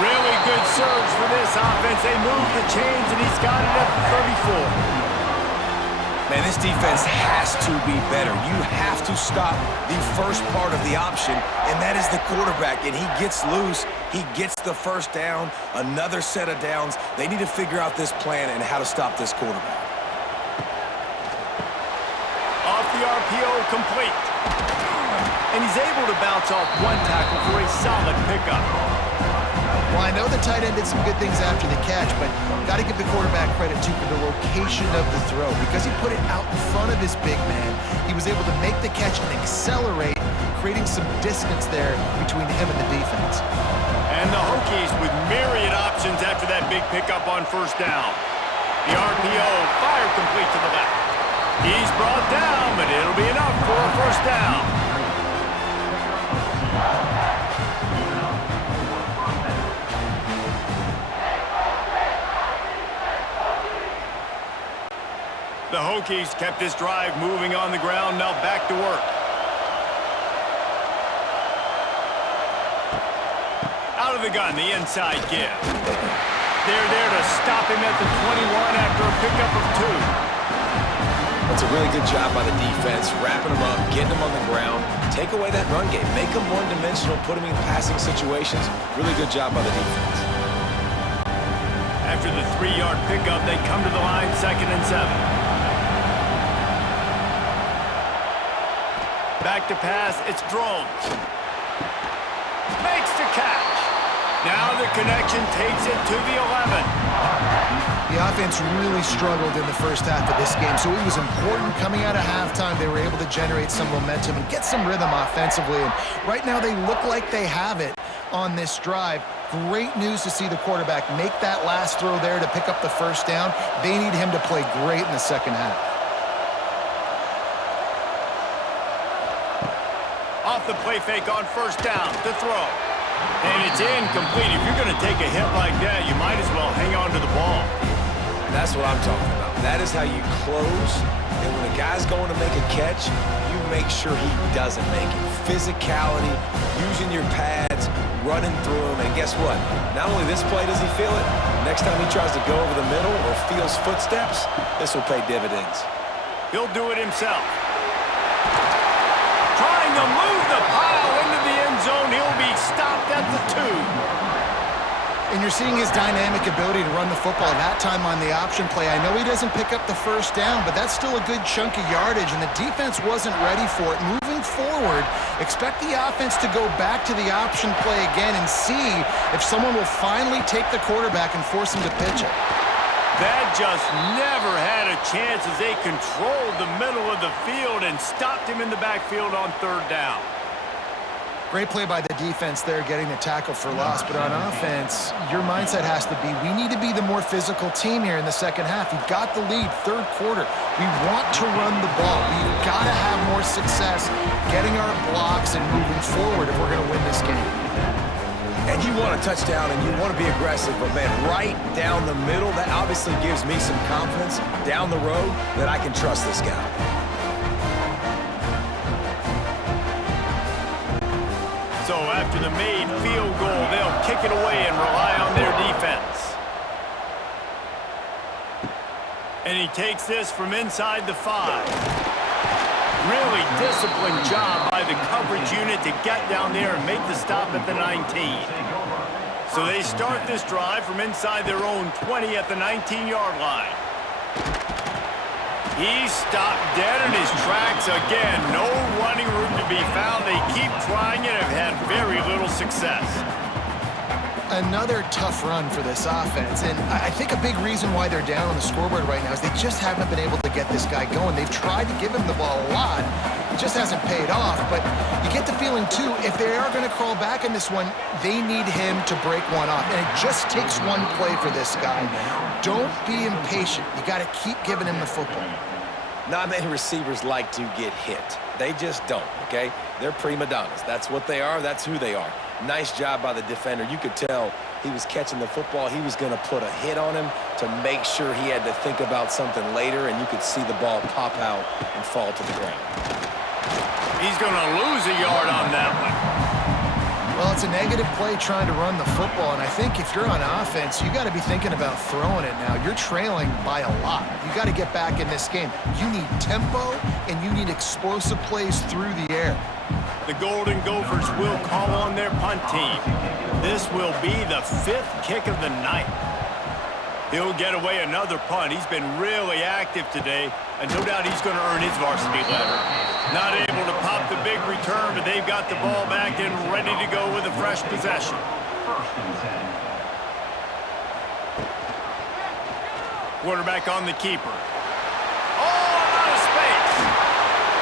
Really good surge for this offense. They move the chains, and he's got it at the 34. Man, this defense has to be better. You have to stop the first part of the option, and that is the quarterback. And he gets loose. He gets the 1st down, another set of downs. They need to figure out this plan and how to stop this quarterback. Off the RPO, complete. And he's able to bounce off 1 tackle for a solid pickup. Well, I know the tight end did some good things after the catch, but got to give the quarterback credit, too, for the location of the throw. Because he put it out in front of his big man, he was able to make the catch and accelerate, creating some distance there between him and the defense. And the Hokies with myriad options after that big pickup on 1st down. The RPO, fire complete to the left. He's brought down, but it'll be enough for a 1st down. The Hokies kept this drive moving on the ground, now back to work. Out of the gun, the inside give. They're there to stop him at the 21 after a pickup of 2. That's a really good job by the defense, wrapping him up, getting him on the ground, take away that run game, make him one-dimensional, put him in passing situations. Really good job by the defense. After the 3-yard pickup, they come to the line 2nd and 7. Back to pass, it's Drones. Makes the catch. Now the connection takes it to the 11. The offense really struggled in the first half of this game, so it was important coming out of halftime they were able to generate some momentum and get some rhythm offensively. And right now they look like they have it on this drive. Great news to see the quarterback make that last throw there to pick up the first down. They need him to play great in the second half. Off the play fake on first down to throw. And it's incomplete. If you're going to take a hit like that, you might as well hang on to the ball. That's what I'm talking about. That is how you close. And when a guy's going to make a catch, you make sure he doesn't make it. Physicality, using your pads, running through him. And guess what? Not only this play does he feel it, next time he tries to go over the middle or feels footsteps, this will pay dividends. He'll do it himself. Trying to move the pile into the end zone. He'll be stopped at the 2. And you're seeing his dynamic ability to run the football that time on the option play. I know he doesn't pick up the first down, but that's still a good chunk of yardage, and the defense wasn't ready for it. Moving forward, expect the offense to go back to the option play again and see if someone will finally take the quarterback and force him to pitch it. That just never had a chance as they controlled the middle of the field and stopped him in the backfield on 3rd down. Great play by the defense there, getting the tackle for loss. But on offense, your mindset has to be, we need to be the more physical team here in the second half. We've got the lead, 3rd quarter. We want to run the ball. We've got to have more success getting our blocks and moving forward if we're going to win this game. And you want a touchdown and you want to be aggressive, but man, right down the middle, that obviously gives me some confidence down the road that I can trust this guy. So after the made field goal, they'll kick it away and rely on their defense. And he takes this from inside the 5. Really disciplined job by the coverage unit to get down there and make the stop at the 19. So they start this drive from inside their own 20 at the 19-yard line. He stopped dead in his tracks again. No running room to be found. They keep trying it and have had very little success. Another tough run for this offense, and I think a big reason why they're down on the scoreboard right now is they just haven't been able to get this guy going. They've tried to give him the ball a lot. It just hasn't paid off, but you get the feeling, too, if they are going to crawl back in this one, they need him to break one off, and it just takes one play for this guy. Don't be impatient. You got to keep giving him the football. Not many receivers like to get hit. They just don't, okay? They're prima donnas. That's what they are. That's who they are. Nice job by the defender. You could tell he was catching the football. He was going to put a hit on him to make sure he had to think about something later, and you could see the ball pop out and fall to the ground. He's going to lose a yard on that one. Well, it's a negative play trying to run the football, and I think if you're on offense, you got to be thinking about throwing it now. You're trailing by a lot. You got to get back in this game. You need tempo, and you need explosive plays through the air. The Golden Gophers will call on their punt team. This will be the 5th kick of the night. He'll get away another punt. He's been really active today, and no doubt he's going to earn his varsity letter. Not able to pop the big return, but they've got the ball back and ready to go with a fresh possession. Quarterback on the keeper. Oh, out of space.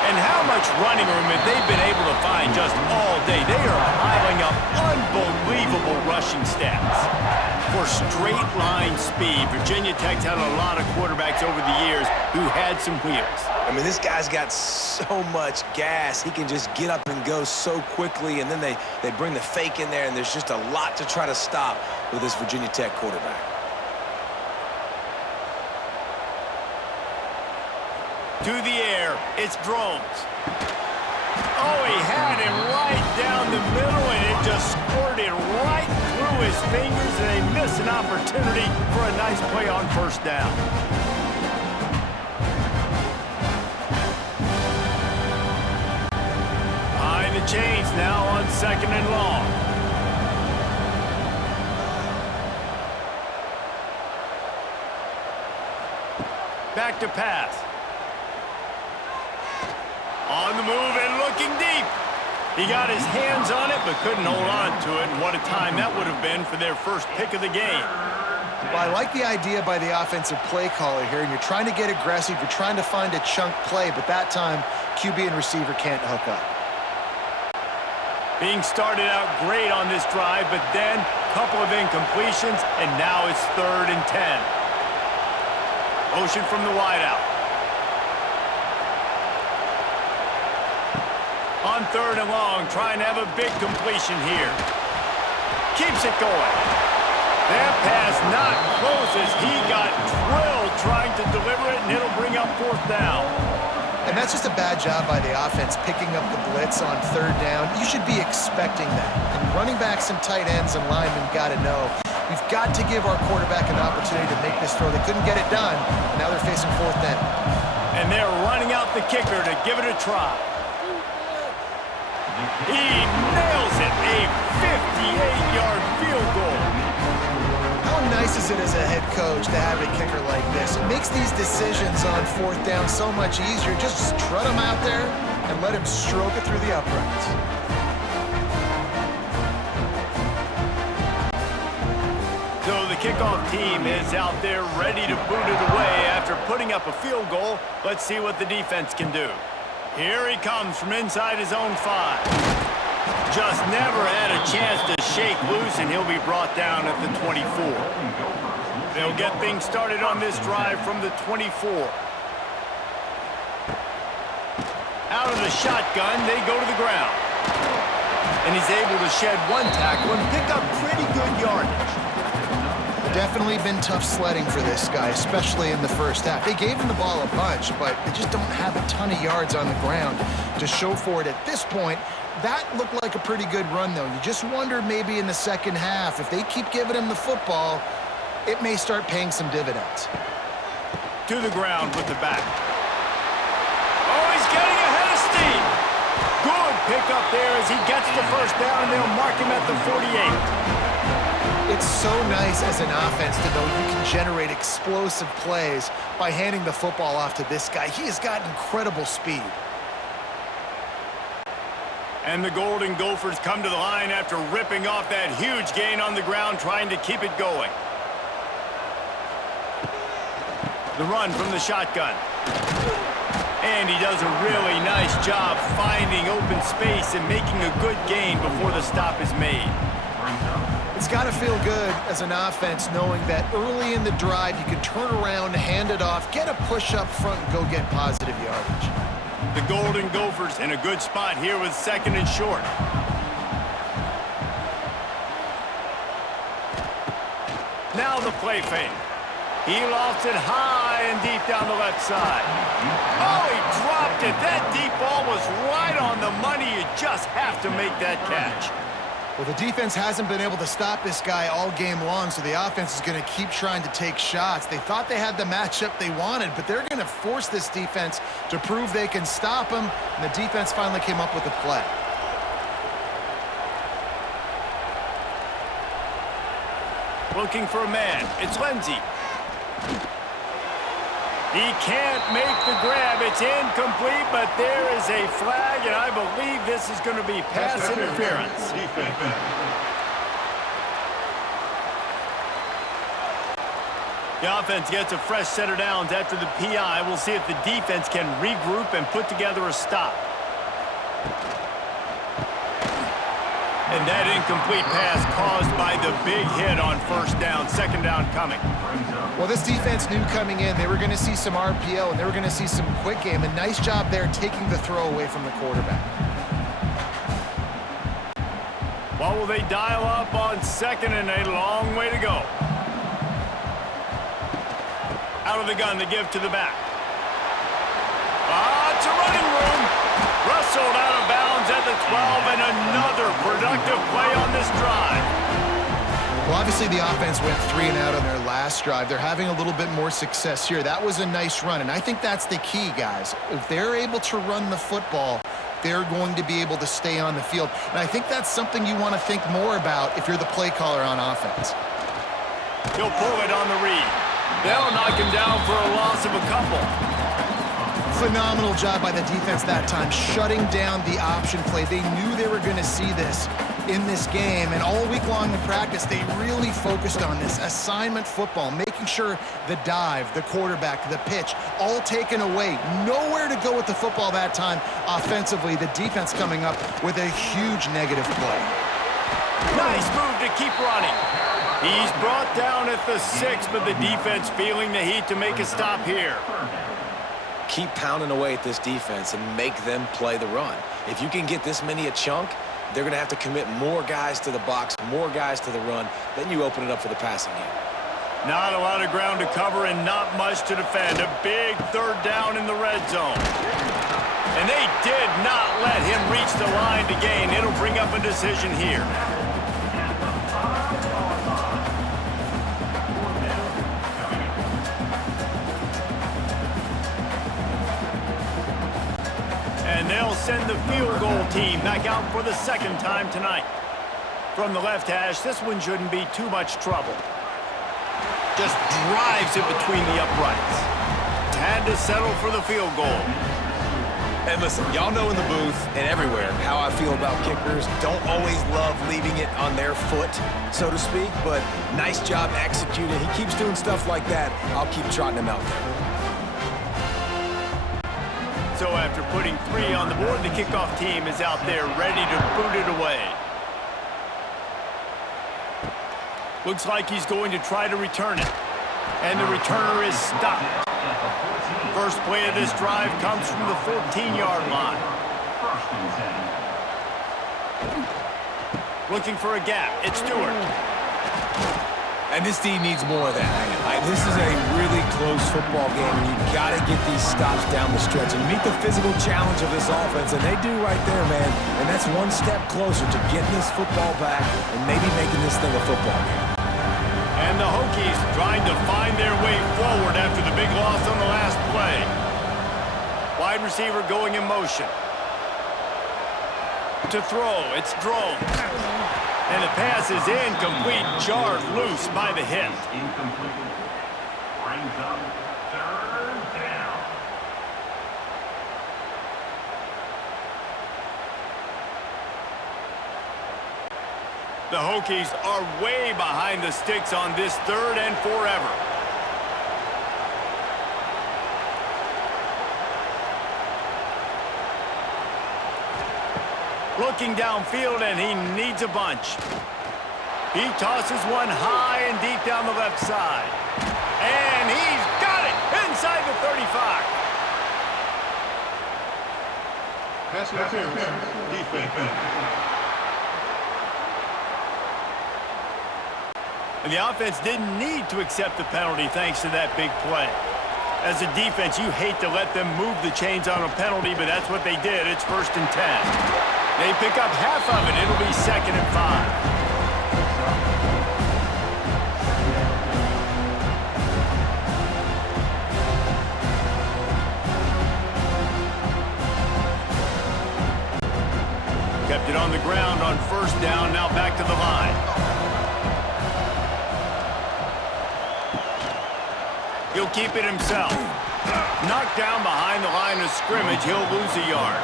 And how much running room have they been able to find just all day? They are piling up unbelievable rushing stats. For straight line speed, Virginia Tech's had a lot of quarterbacks over the years who had some wheels. I mean, this guy's got so much gas. He can just get up and go so quickly, and then they bring the fake in there, and there's just a lot to try to stop with this Virginia Tech quarterback. To the air, it's Drones. Oh, he had him right down the middle, and it just squirted right through his fingers, and they miss an opportunity for a nice play on first down. Behind the chains now on 2nd and long. Back to pass. On the move and looking deep. He got his hands on it, but couldn't hold on to it. And what a time that would have been for their first pick of the game. Well, I like the idea by the offensive play caller here, and you're trying to get aggressive. You're trying to find a chunk play, but that time, QB and receiver can't hook up. Being started out great on this drive, but then a couple of incompletions, and now it's 3rd and 10. Motion from the wideout. On 3rd and long, trying to have a big completion here. Keeps it going. That pass not close as he got drilled trying to deliver it, and it'll bring up 4th down. And that's just a bad job by the offense, picking up the blitz on 3rd down. You should be expecting that. And running backs and tight ends and linemen got to know, we've got to give our quarterback an opportunity to make this throw. They couldn't get it done, and now they're facing 4th down. And they're running out the kicker to give it a try. He nails it, a 58-yard field goal. How nice is it as a head coach to have a kicker like this? It makes these decisions on 4th down so much easier. Just strut him out there and let him stroke it through the uprights. So the kickoff team is out there ready to boot it away after putting up a field goal. Let's see what the defense can do. Here he comes from inside his own 5. Just never had a chance to shake loose, and he'll be brought down at the 24. They'll get things started on this drive from the 24. Out of the shotgun, they go to the ground. And he's able to shed 1 tackle and pick up pretty good yardage. Definitely been tough sledding for this guy, especially in the first half. They gave him the ball a bunch, but they just don't have a ton of yards on the ground to show for it at this point. That looked like a pretty good run, though. You just wonder maybe in the second half, if they keep giving him the football, it may start paying some dividends. To the ground with the back. Oh, he's getting ahead of steam. Good pick up there as he gets the 1st down, and they'll mark him at the 48. It's so nice as an offense to know you can generate explosive plays by handing the football off to this guy. He has got incredible speed. And the Golden Gophers come to the line after ripping off that huge gain on the ground, trying to keep it going. The run from the shotgun. And he does a really nice job finding open space and making a good gain before the stop is made. It's got to feel good as an offense knowing that early in the drive you can turn around, hand it off, get a push up front, and go get positive yardage. The Golden Gophers in a good spot here with 2nd and short. Now the play fake. He lofts it high and deep down the left side. Oh, he dropped it. That deep ball was right on the money. You just have to make that catch. Well, the defense hasn't been able to stop this guy all game long, so the offense is going to keep trying to take shots. They thought they had the matchup they wanted, but they're going to force this defense to prove they can stop him, and the defense finally came up with a play. Looking for a man. It's Lindsey. He can't make the grab. It's incomplete, but there is a flag, and I believe this is going to be pass interference. The offense gets a fresh set of downs after the PI. We'll see if the defense can regroup and put together a stop. And that incomplete pass caused by the big hit on 1st down, 2nd down coming. Well, this defense knew coming in they were going to see some RPO and they were going to see some quick game. A nice job there taking the throw away from the quarterback. What will they dial up on 2nd and a long way to go? Out of the gun, they give to the back. It's a running room. Wrestled out of bounds at the 12, and another productive play on this drive. Well, obviously the offense went 3 and out on their last drive. They're having a little bit more success here. That was a nice run, and I think that's the key, guys. If they're able to run the football, they're going to be able to stay on the field. And I think that's something you want to think more about if you're the play caller on offense. He'll pull it on the read. They'll knock him down for a loss of a couple. Phenomenal job by the defense that time, shutting down the option play. They knew they were going to see this in this game, and all week long in practice, they really focused on this assignment football, making sure the dive, the quarterback, the pitch, all taken away. Nowhere to go with the football that time offensively. The defense coming up with a huge negative play. Nice move to keep running. He's brought down at the 6, but the defense feeling the heat to make a stop here. Keep pounding away at this defense and make them play the run. If you can get this many a chunk, they're going to have to commit more guys to the box, more guys to the run. Then you open it up for the passing game. Not a lot of ground to cover and not much to defend. A big third down in the red zone. And they did not let him reach the line to gain. It'll bring up a decision here. And they'll send the field goal team back out for the second time tonight. From the left hash, this one shouldn't be too much trouble. Just drives it between the uprights. Had to settle for the field goal. And listen, y'all know in the booth and everywhere how I feel about kickers. Don't always love leaving it on their foot, so to speak, but nice job executing. He keeps doing stuff like that. I'll keep trotting him out there. So after putting 3 on the board, the kickoff team is out there ready to boot it away. Looks like he's going to try to return it. And the returner is stopped. First play of this drive comes from the 14-yard line. Looking for a gap. It's Stewart. And this D needs more of that. This is a really close football game, and you got to get these stops down the stretch and meet the physical challenge of this offense, and they do right there, man. And that's one step closer to getting this football back and maybe making this thing a football game. And the Hokies trying to find their way forward after the big loss on the last play. Wide receiver going in motion. To throw, it's thrown. And the pass is incomplete, jarred loose by the hit. Incomplete. Brings up third down. The Hokies are way behind the sticks on this third and forever. Looking downfield, and he needs a bunch. He tosses one high and deep down the left side. And he's got it inside the 35. Pass interference. Defense. And the offense didn't need to accept the penalty thanks to that big play. As a defense, you hate to let them move the chains on a penalty, but that's what they did. It's 1st and 10. They pick up half of it. It'll be 2nd and 5. Kept it on the ground on 1st down. Now back to the line. He'll keep it himself. Knocked down behind the line of scrimmage. He'll lose a yard.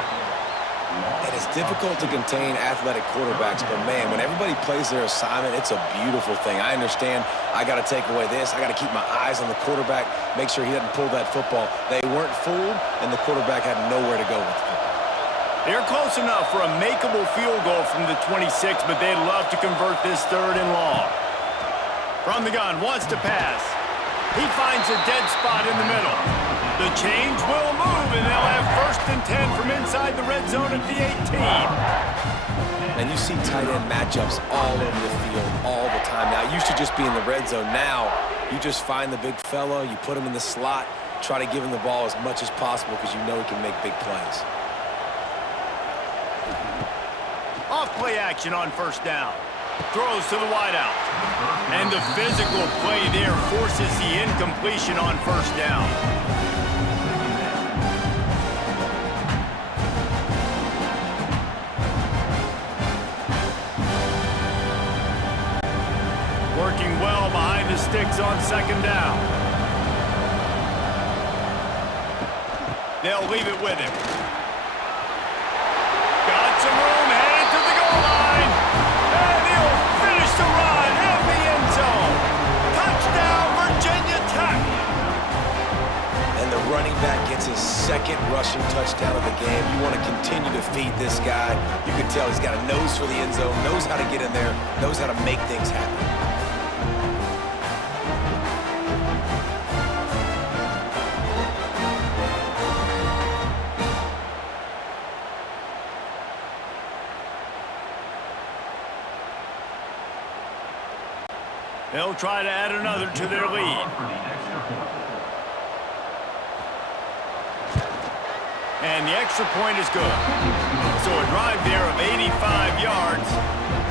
And it's difficult to contain athletic quarterbacks, but man, when everybody plays their assignment, it's a beautiful thing. I understand I got to take away this. I got to keep my eyes on the quarterback, make sure he doesn't pull that football. They weren't fooled, and the quarterback had nowhere to go with the football. They're close enough for a makeable field goal from the 26, but they'd love to convert this 3rd and long. From the gun, wants to pass. He finds a dead spot in the middle. The change will move, and they'll have 1st and 10 from inside the red zone at the 18. And you see tight end matchups all over the field all the time. Now, it used to just be in the red zone. Now, you just find the big fella, you put him in the slot, try to give him the ball as much as possible because you know he can make big plays. Off play action on 1st down. Throws to the wideout. And the physical play there forces the incompletion on 1st down. Working well behind the sticks on 2nd down. They'll leave it with him. Got some room, headed to the goal line. And he'll finish the run in the end zone. Touchdown, Virginia Tech. And the running back gets his second rushing touchdown of the game. You want to continue to feed this guy. You can tell he's got a nose for the end zone, knows how to get in there, knows how to make things happen. They'll try to add another to their lead. And the extra point is good. So a drive there of 85 yards,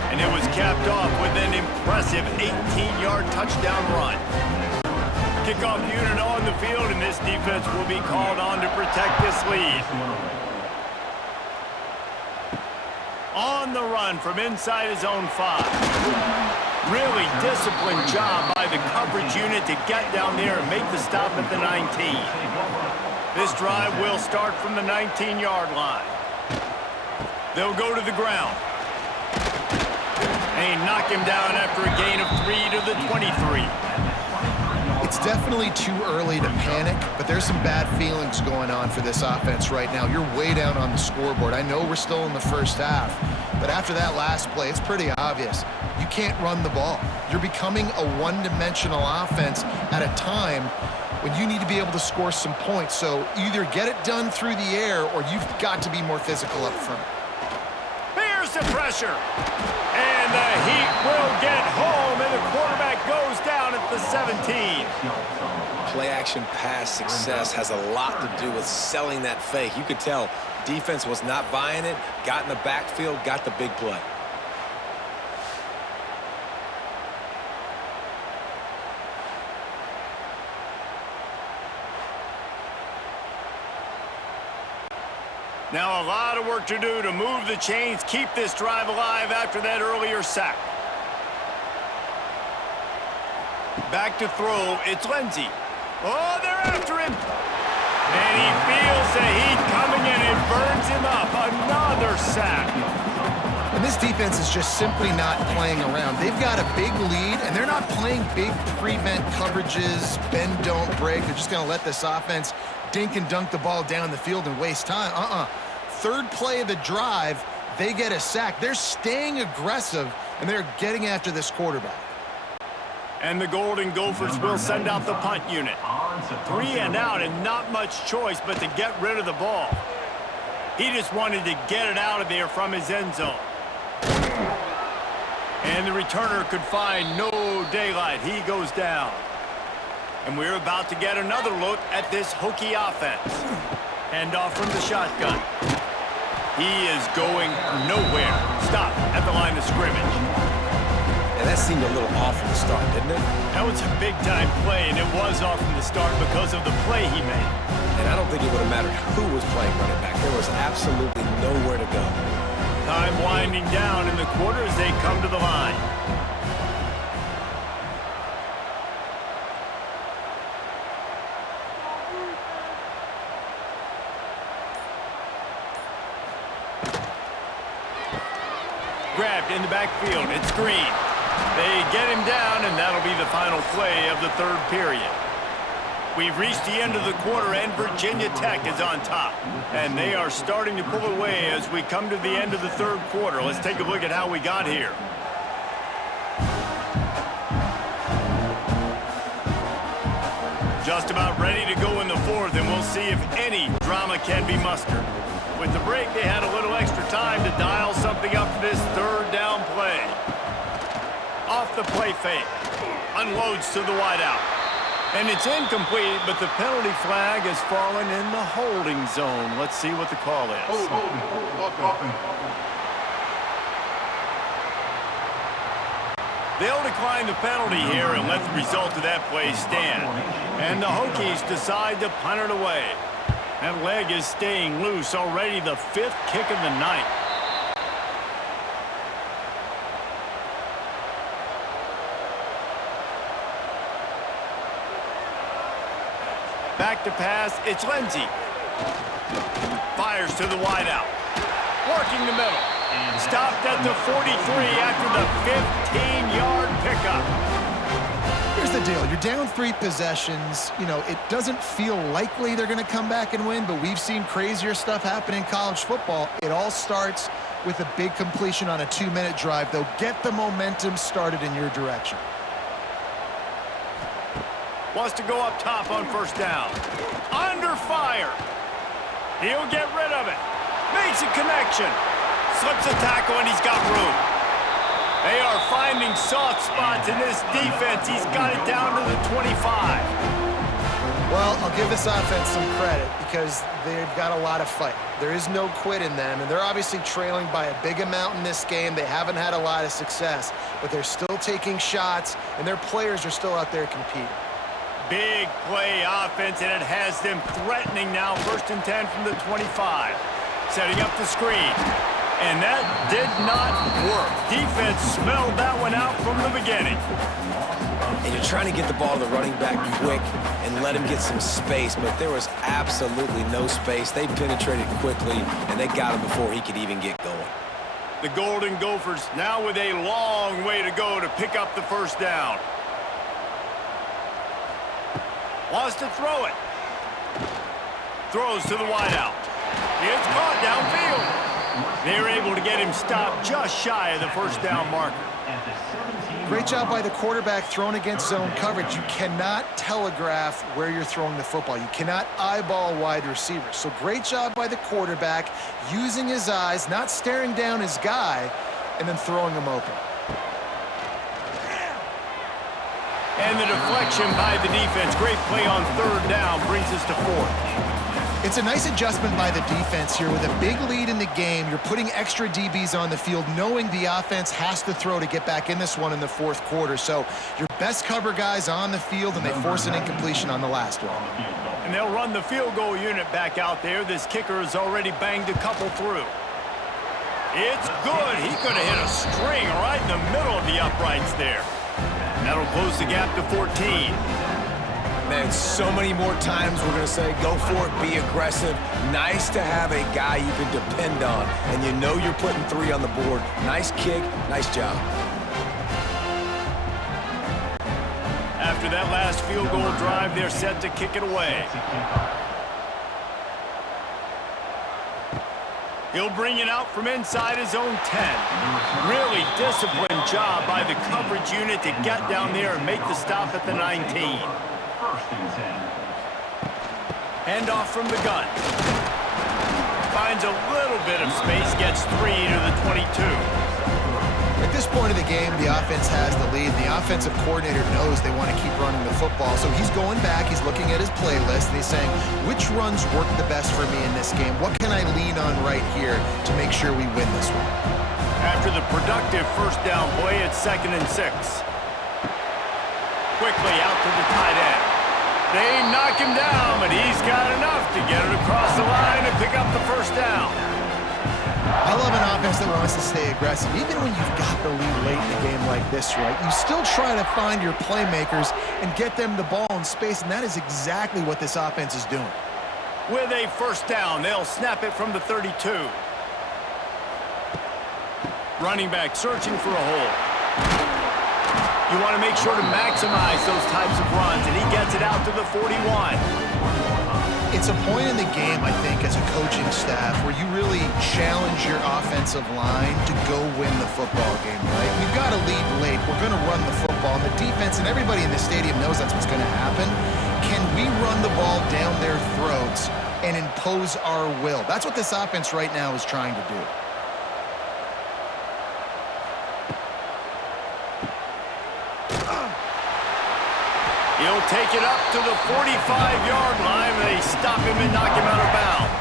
and it was capped off with an impressive 18-yard touchdown run. Kickoff unit on the field, and this defense will be called on to protect this lead. On the run from inside his own 5. Really disciplined job by the coverage unit to get down there and make the stop at the 19. This drive will start from the 19-yard line. They'll go to the ground. And he knock him down after a gain of 3 to the 23. It's definitely too early to panic, but there's some bad feelings going on for this offense right now. You're way down on the scoreboard. I know we're still in the first half, but after that last play, it's pretty obvious. You can't run the ball. You're becoming a one-dimensional offense at a time when you need to be able to score some points. So either get it done through the air or you've got to be more physical up front. Here's the pressure. And the Heat will get home, and the quarterback goes down at the 17. Play-action pass success has a lot to do with selling that fake. You could tell defense was not buying it, got in the backfield, got the big play. Now a lot of work to do to move the chains, keep this drive alive after that earlier sack. Back to throw, it's Lindsey. Oh, they're after him. And he feels the heat coming in and burns him up. Another sack. And this defense is just simply not playing around. They've got a big lead, and they're not playing big prevent coverages, bend, don't break. They're just going to let this offense dink and dunk the ball down the field and waste time. Third play of the drive, they get a sack. They're staying aggressive, and they're getting after this quarterback. And the Golden Gophers will send out the punt unit. 3 and out, and not much choice but to get rid of the ball. He just wanted to get it out of there from his end zone. And the returner could find no daylight. He goes down. And we're about to get another look at this Hokie offense. Hand off from the shotgun. He is going nowhere. Stop at the line of scrimmage. And that seemed a little off from the start, didn't it? That was a big-time play, and it was off from the start because of the play he made. And I don't think it would have mattered who was playing running back. There was absolutely nowhere to go. Time winding down in the quarter as they come to the line. Grabbed in the backfield. It's Green. They get him down, and that'll be the final play of the third period. We've reached the end of the quarter, and Virginia Tech is on top. And they are starting to pull away as we come to the end of the third quarter. Let's take a look at how we got here. Just about ready to go in the fourth, and we'll see if any drama can be mustered. With the break, they had a little extra time to dial something up for this third down play. Off the play fake. Unloads to the wideout. And it's incomplete, but the penalty flag has fallen in the holding zone. Let's see what the call is. They'll decline the penalty here and let the result of that play stand. And the Hokies decide to punt it away. That leg is staying loose, already the 5th kick of the night. Back to pass, it's Lindsey. Fires to the wideout. Working the middle. Stopped at the 43 after the 15-yard pickup. Here's the deal. You're down 3 possessions. You know, it doesn't feel likely they're going to come back and win, but we've seen crazier stuff happen in college football. It all starts with a big completion on a 2-minute drive. They'll get the momentum started in your direction. Wants to go up top on first down. Under fire. He'll get rid of it. Makes a connection. Slips a tackle, and he's got room. They are finding soft spots in this defense. He's got it down to the 25. Well, I'll give this offense some credit because they've got a lot of fight. There is no quit in them, and they're obviously trailing by a big amount in this game. They haven't had a lot of success, but they're still taking shots, and their players are still out there competing. Big play offense, and it has them threatening now. 1st and 10 from the 25. Setting up the screen. And that did not work. Defense smelled that one out from the beginning. And you're trying to get the ball to the running back quick and let him get some space, but there was absolutely no space. They penetrated quickly, and they got him before he could even get going. The Golden Gophers now with a long way to go to pick up the first down. Wants to throw it. Throws to the wideout. It's caught downfield. They're able to get him stopped just shy of the first down marker. Great job by the quarterback throwing against zone coverage. You cannot telegraph where you're throwing the football. You cannot eyeball wide receivers. So great job by the quarterback using his eyes, not staring down his guy, and then throwing him open. And the deflection by the defense. Great play on 3rd down brings us to 4th. It's a nice adjustment by the defense here. With a big lead in the game, you're putting extra DBs on the field, knowing the offense has to throw to get back in this one in the 4th quarter. So your best cover guys on the field, and they force an incompletion on the last one. And they'll run the field goal unit back out there. This kicker has already banged a couple through. It's good. He could have hit a string right in the middle of the uprights there. That'll close the gap to 14. Man, so many more times we're going to say, go for it, be aggressive. Nice to have a guy you can depend on, and you know you're putting 3 on the board. Nice kick, nice job. After that last field goal drive, they're set to kick it away. He'll bring it out from inside his own 10. Really disciplined job by the coverage unit to get down there and make the stop at the 19. Handoff from the gun. Finds a little bit of space, gets 3 to the 22. At this point of the game, the offense has the lead. The offensive coordinator knows they want to keep running the football. So he's going back, he's looking at his playlist, and he's saying, which runs work the best for me in this game? What can I lean on right here to make sure we win this one? After the productive first down play, it's 2nd and 6. Quickly out to the tight end. They knock him down, but he's got enough to get it across the line and pick up the first down. I love an offense that wants to stay aggressive. Even when you've got the lead late in a game like this, right, you still try to find your playmakers and get them the ball in space, and that is exactly what this offense is doing. With a first down, they'll snap it from the 32. Running back searching for a hole. You want to make sure to maximize those types of runs, and he gets it out to the 41. It's a point in the game, I think, as a coaching staff where you really challenge your offensive line to go win the football game, right? We've got to lead late. We're going to run the football, and the defense and everybody in the stadium knows that's what's going to happen. Can we run the ball down their throats and impose our will? That's what this offense right now is trying to do. He'll take it up to the 45-yard line, and they stop him and knock him out of bounds.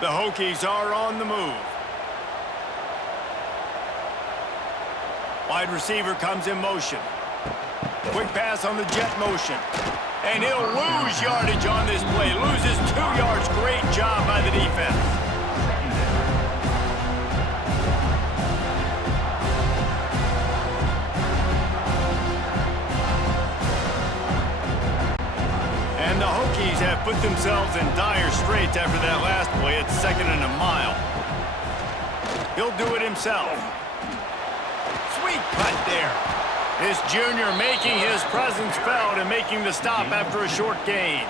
The Hokies are on the move. Wide receiver comes in motion. Quick pass on the jet motion. And he'll lose yardage on this play. Loses 2 yards. Great job by the defense. put themselves in dire straits after that last play. It's 2nd and a mile. He'll do it himself. Sweet cut there. This junior making his presence felt and making the stop after a short gain.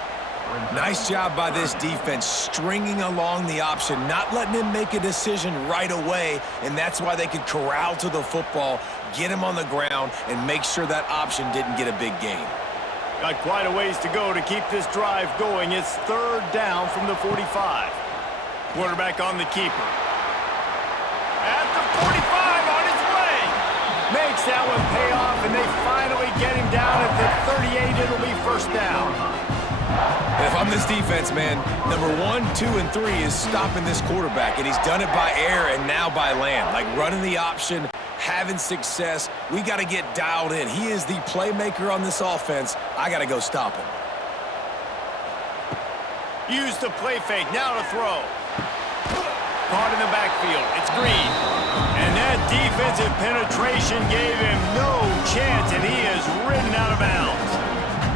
Nice job by this defense, stringing along the option, not letting him make a decision right away, and that's why they could corral to the football, get him on the ground, and make sure that option didn't get a big gain. Got quite a ways to go to keep this drive going. It's 3rd down from the 45. Quarterback on the keeper. At the 45, on his way. Makes that one pay off, and they finally get him down at the 38. It'll be 1st down. And if I'm this defense, man, number 1, 2, and 3 is stopping this quarterback, and he's done it by air and now by land, like running the option, having success. We got to get dialed in. He is the playmaker on this offense. I got to go stop him. Use the play fake, now to throw. Caught in the backfield, it's Green. And that defensive penetration gave him no chance, and he is ridden out of bounds.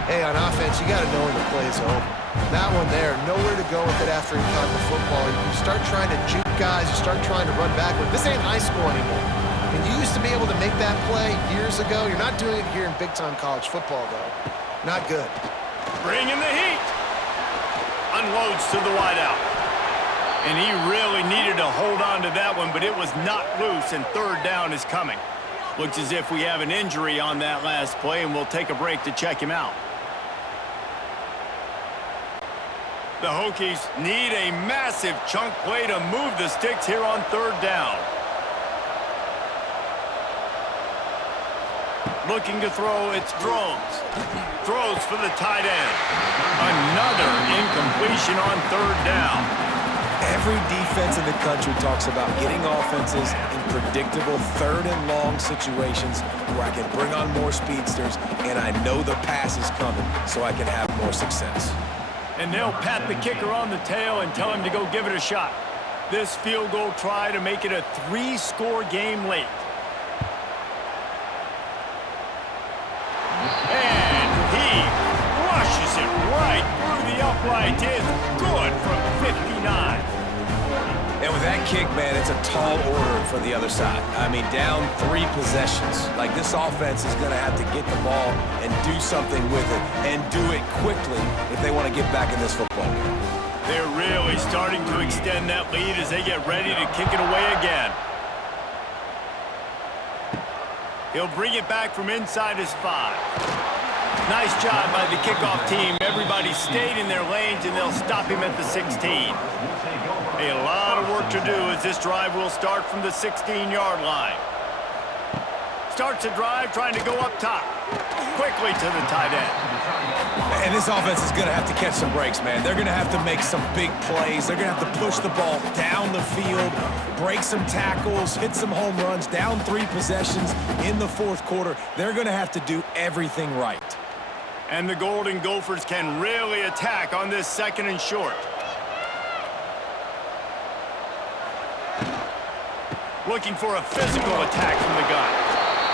Hey, on offense, you got to know when the play is over. That one there, nowhere to go with it after he caught the football. You start trying to juke guys, you start trying to run backward. This ain't high school anymore. And you used to be able to make that play years ago. You're not doing it here in big-time college football, though. Not good. Bringing the heat. Unloads to the wideout. And he really needed to hold on to that one, but it was not loose, and 3rd down is coming. Looks as if we have an injury on that last play, and we'll take a break to check him out. The Hokies need a massive chunk play to move the sticks here on 3rd down. Looking to throw, it's Drones. Throws for the tight end. Another incompletion on 3rd down. Every defense in the country talks about getting offenses in predictable 3rd and long situations where I can bring on more speedsters and I know the pass is coming so I can have more success. And they'll pat the kicker on the tail and tell him to go give it a shot. This field goal try to make it a 3-score game late. And he crushes it right through the upright. It's good from 59. And with that kick, man, it's a tall order for the other side. I mean, down 3 possessions. Like, this offense is going to have to get the ball and do something with it, and do it quickly if they want to get back in this football game. They're really starting to extend that lead as they get ready to kick it away again. He'll bring it back from inside his 5. Nice job by the kickoff team. Everybody stayed in their lanes, and they'll stop him at the 16. A lot of work to do as this drive will start from the 16-yard line. Starts the drive trying to go up top. Quickly to the tight end. And this offense is going to have to catch some breaks, man. They're going to have to make some big plays. They're going to have to push the ball down the field, break some tackles, hit some home runs, down 3 possessions in the 4th quarter. They're going to have to do everything right. And the Golden Gophers can really attack on this 2nd and short. Looking for a physical attack from the gun.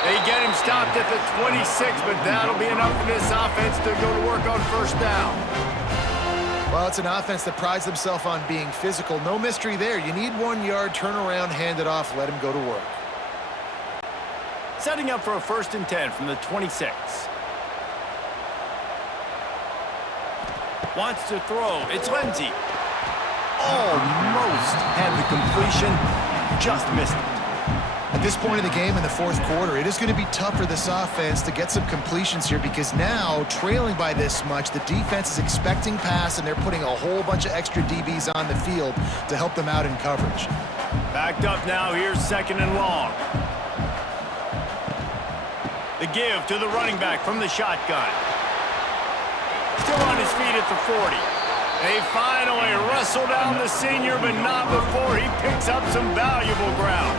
They get him stopped at the 26, but that'll be enough for this offense to go to work on 1st down. Well, it's an offense that prides themselves on being physical. No mystery there. You need 1 yard, turn around, hand it off, let him go to work. Setting up for a 1st and 10 from the 26. Wants to throw. It's Lindsey. Almost had the completion. Just missed it. At this point in the game in the 4th quarter, it is going to be tough for this offense to get some completions here because now, trailing by this much, the defense is expecting pass, and they're putting a whole bunch of extra DBs on the field to help them out in coverage. Backed up now, here's 2nd and long. The give to the running back from the shotgun. Still on his feet at the 40. They finally wrestle down the senior, but not before he picks up some valuable ground.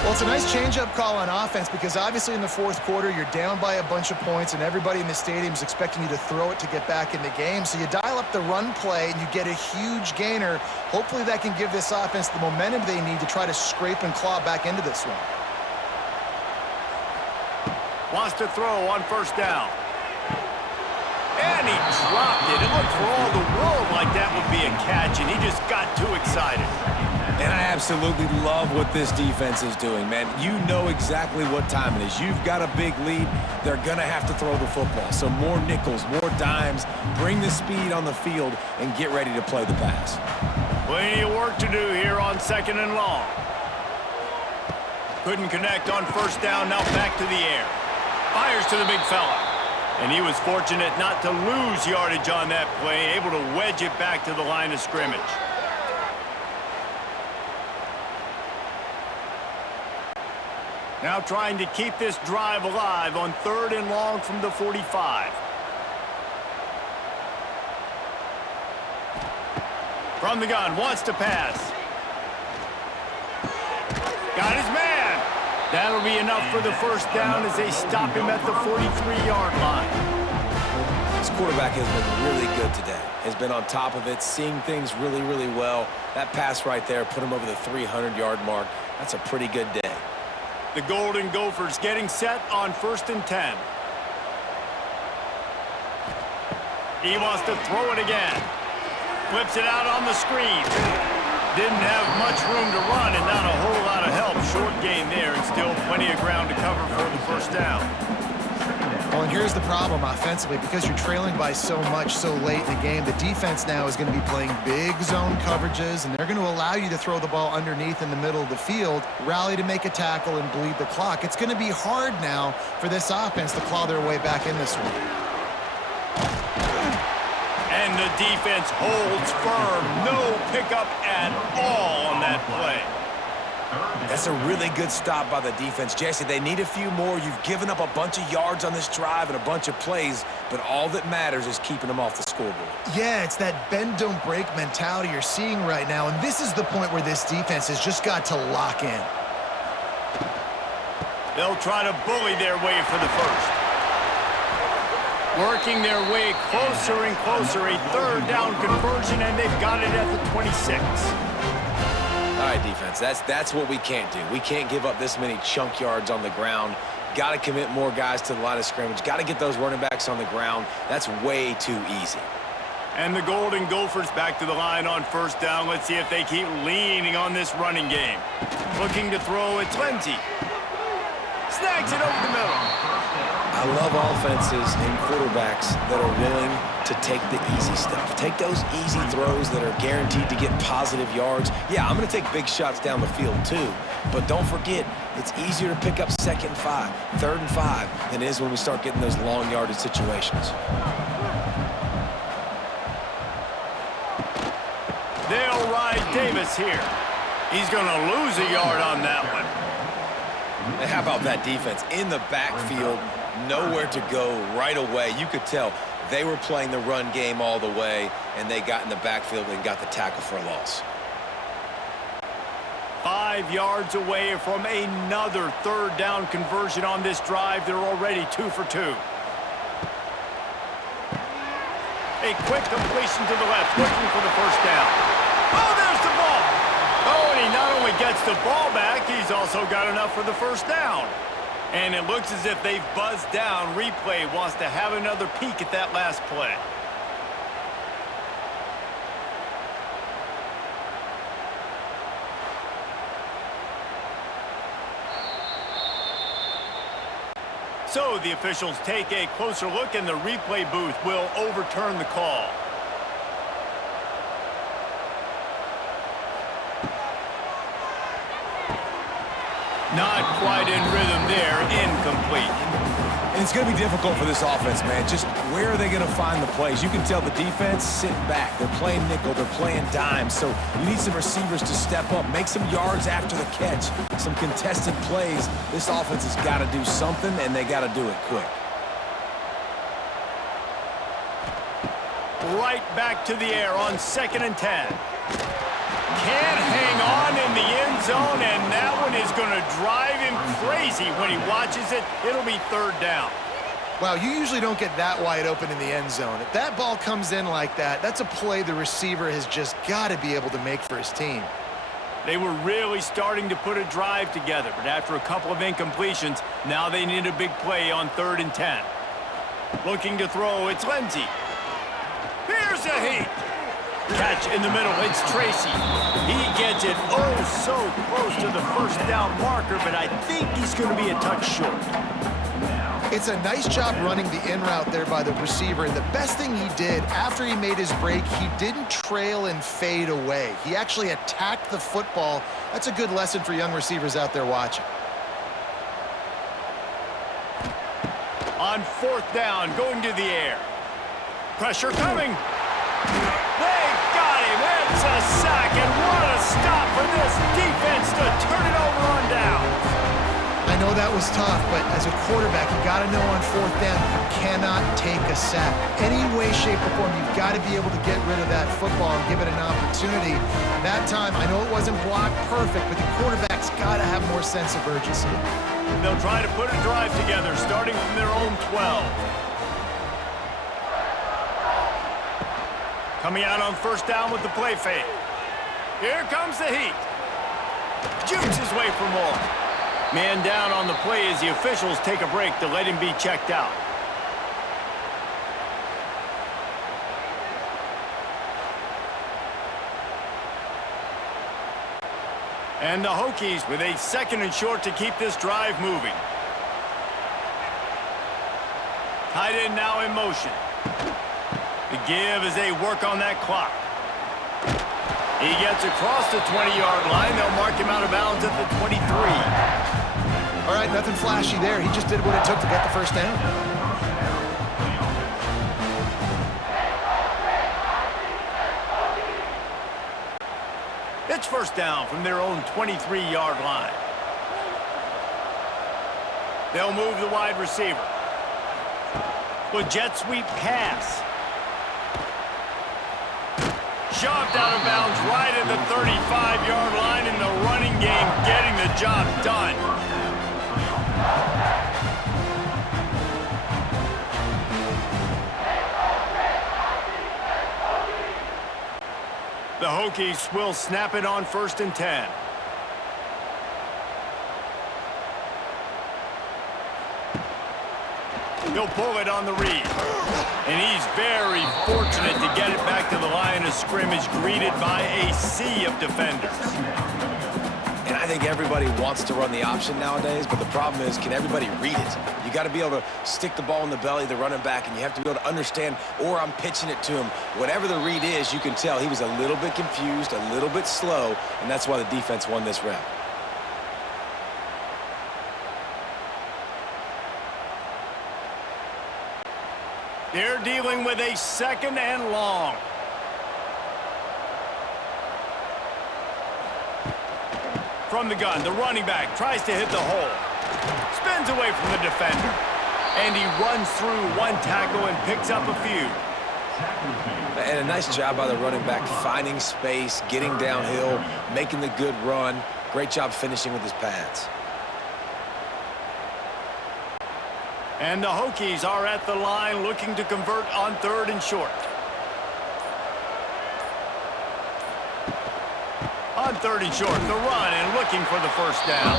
Well, it's a nice change-up call on offense because obviously in the 4th quarter, you're down by a bunch of points, and everybody in the stadium is expecting you to throw it to get back in the game. So you dial up the run play, and you get a huge gainer. Hopefully that can give this offense the momentum they need to try to scrape and claw back into this one. Wants to throw on 1st down. And and he dropped it. It looked for all the world like that would be a catch, and he just got too excited. And I absolutely love what this defense is doing, man. You know exactly what time it is. You've got a big lead. They're going to have to throw the football. So more nickels, more dimes, bring the speed on the field, and get ready to play the pass. Plenty of work to do here on 2nd and long. Couldn't connect on 1st down, now back to the air. Fires to the big fella. And he was fortunate not to lose yardage on that play, able to wedge it back to the line of scrimmage. Now trying to keep this drive alive on 3rd and long from the 45. From the gun, wants to pass. Got his man. That'll be enough for the 1st down as they stop him at the 43-yard line. This quarterback has been really good today. Has been on top of it, seeing things really, really well. That pass right there put him over the 300-yard mark. That's a pretty good day. The Golden Gophers getting set on 1st and 10. He wants to throw it again. Flips it out on the screen. Didn't have much room to run and not a whole lot of help. Short gain there and still plenty of ground to cover for the 1st down. Well, and here's the problem offensively. Because you're trailing by so much so late in the game, the defense now is going to be playing big zone coverages, and they're going to allow you to throw the ball underneath in the middle of the field, rally to make a tackle, and bleed the clock. It's going to be hard now for this offense to claw their way back in this one. And the defense holds firm. No pickup at all on that play. That's a really good stop by the defense. Jesse, they need a few more. You've given up a bunch of yards on this drive and a bunch of plays, but all that matters is keeping them off the scoreboard. Yeah, it's that bend, don't break mentality you're seeing right now, and this is the point where this defense has just got to lock in. They'll try to bully their way for the 1st. Working their way closer and closer, a 3rd down conversion, and they've got it at the 26. All right, defense, that's what we can't do. We can't give up this many chunk yards on the ground. Got to commit more guys to the line of scrimmage. Got to get those running backs on the ground. That's way too easy. And the Golden Gophers back to the line on 1st down. Let's see if they keep leaning on this running game. Looking to throw, it's Lindsey. Snags it over the middle. I love offenses and quarterbacks that are willing to take the easy stuff. Take those easy throws that are guaranteed to get positive yards. Yeah, I'm going to take big shots down the field too, but don't forget, it's easier to pick up 2nd and 5, 3rd and 5 than it is when we start getting those long yardage situations. They'll ride Davis here. He's going to lose a yard on that one. And how about that defense in the backfield? Nowhere to go right away. You could tell they were playing the run game all the way, and they got in the backfield and got the tackle for a loss. 5 yards away from another 3rd down conversion on this drive. They're already 2 for 2. A quick completion to the left, looking for the 1st down. Oh, there's the ball. Oh, and he not only gets the ball back, he's also got enough for the 1st down. And it looks as if they've buzzed down. Replay wants to have another peek at that last play. So the officials take a closer look, and the replay booth will overturn the call. Not quite in rhythm there, incomplete. And it's going to be difficult for this offense, man. Just where are they going to find the plays? You can tell the defense sitting back. They're playing nickel. They're playing dime. So you need some receivers to step up, make some yards after the catch, some contested plays. This offense has got to do something, and they got to do it quick. Right back to the air on 2nd and 10. Can't hang on in the end zone, and that one is going to drive him crazy when he watches it. It'll be 3rd down. Wow, you usually don't get that wide open in the end zone. If that ball comes in like that, that's a play the receiver has just got to be able to make for his team. They were really starting to put a drive together, but after a couple of incompletions, now they need a big play on 3rd and 10. Looking to throw, it's Lindsey. Here's the heat. Catch in the middle. It's Tracy. He gets it oh so close to the first down marker, but I think he's going to be a touch short. It's a nice job running the in route there by the receiver, and the best thing he did after he made his break, he didn't trail and fade away. He actually attacked the football. That's a good lesson for young receivers out there watching. On fourth down, going to the air. Pressure coming. They got him. It's a sack, and what a stop for this defense to turn it over on downs. I know that was tough, but as a quarterback, you got to know on fourth down, you cannot take a sack. Any way, shape, or form, you've got to be able to get rid of that football and give it an opportunity. That time, I know it wasn't blocked perfect, but the quarterback's got to have more sense of urgency. They'll try to put a drive together, starting from their own 12. Coming out on first down with the play fake. Here comes the heat. Jukes his way for more. Man down on the play as the officials take a break to let him be checked out. And the Hokies with a 2nd and short to keep this drive moving. Tight end now in motion. The give as they work on that clock. He gets across the 20-yard line. They'll mark him out of bounds at the 23. All right, nothing flashy there. He just did what it took to get the first down. It's first down from their own 23-yard line. They'll move the wide receiver. With jet sweep pass. Shoved out of bounds right at the 35-yard line in the running game, getting the job done. The Hokies will snap it on 1st and 10. He'll pull it on the read. And he's very fortunate to get it back to the line of scrimmage, greeted by a sea of defenders. And I think everybody wants to run the option nowadays, but the problem is, can everybody read it? You got to be able to stick the ball in the belly of the running back, and you have to be able to understand, or I'm pitching it to him. Whatever the read is, you can tell he was a little bit confused, a little bit slow, and that's why the defense won this round. They're dealing with a 2nd and long. From the gun, the running back tries to hit the hole. Spins away from the defender. And he runs through one tackle and picks up a few. And a nice job by the running back, finding space, getting downhill, making the good run. Great job finishing with his pads. And the Hokies are at the line looking to convert on 3rd and short. On 3rd and short, the run and looking for the first down.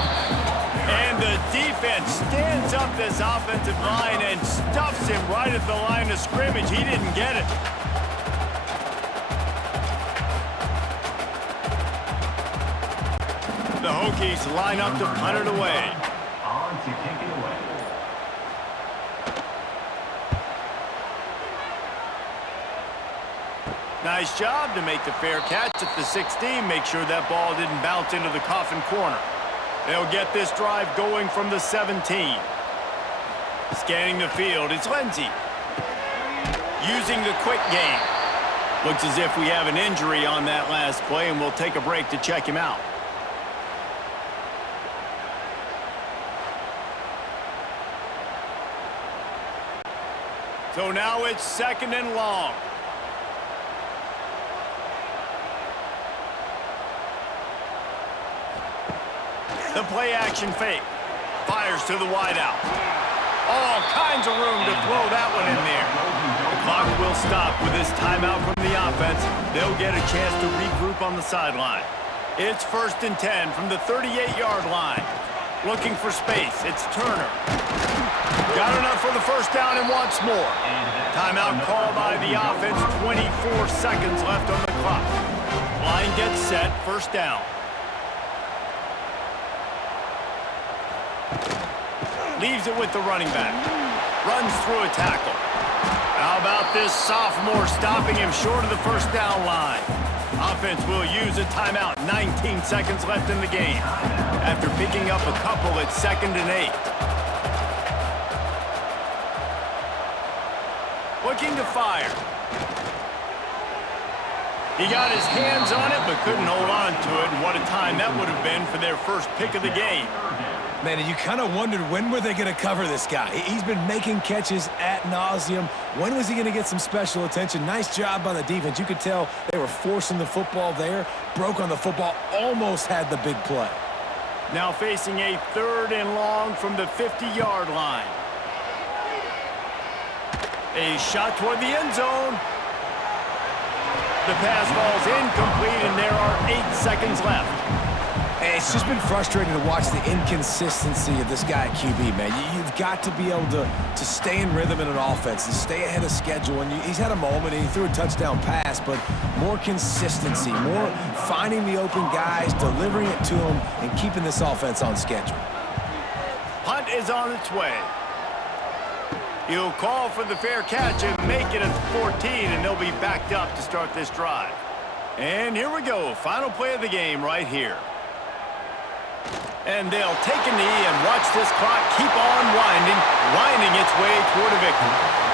And the defense stands up this offensive line and stuffs him right at the line of scrimmage. He didn't get it. The Hokies line up to punt it away. On to kick it away. Nice job to make the fair catch at the 16. Make sure that ball didn't bounce into the coffin corner. They'll get this drive going from the 17. Scanning the field, it's Lindsey. Using the quick game. Looks as if we have an injury on that last play, and we'll take a break to check him out. So now it's 2nd and long. The play action fake. Fires to the wideout. All kinds of room to throw that one in there. The clock will stop with this timeout from the offense. They'll get a chance to regroup on the sideline. It's 1st and 10 from the 38-yard line. Looking for space. It's Turner. Got enough for the first down and wants more. Timeout called by the offense. 24 seconds left on the clock. Line gets set. First down. Leaves it with the running back. Runs through a tackle. How about this sophomore stopping him short of the first down line? Offense will use a timeout. 19 seconds left in the game. After picking up a couple, it's 2nd and 8. Looking to fire. He got his hands on it, but couldn't hold on to it. And what a time that would have been for their first pick of the game. Man, and you kind of wondered, when were they going to cover this guy? He's been making catches ad nauseum. When was he going to get some special attention? Nice job by the defense. You could tell they were forcing the football there. Broke on the football, almost had the big play. Now facing a 3rd and long from the 50-yard line. A shot toward the end zone. The pass falls incomplete, and there are 8 seconds left. Hey, it's just been frustrating to watch the inconsistency of this guy at QB, man. You've got to be able to stay in rhythm in an offense and stay ahead of schedule. And he's had a moment, and he threw a touchdown pass, but more consistency, more finding the open guys, delivering it to them, and keeping this offense on schedule. Punt is on its way. He'll call for the fair catch and make it at 14, and they'll be backed up to start this drive. And here we go. Final play of the game right here. And they'll take a knee and watch this clock keep on winding its way toward a victory.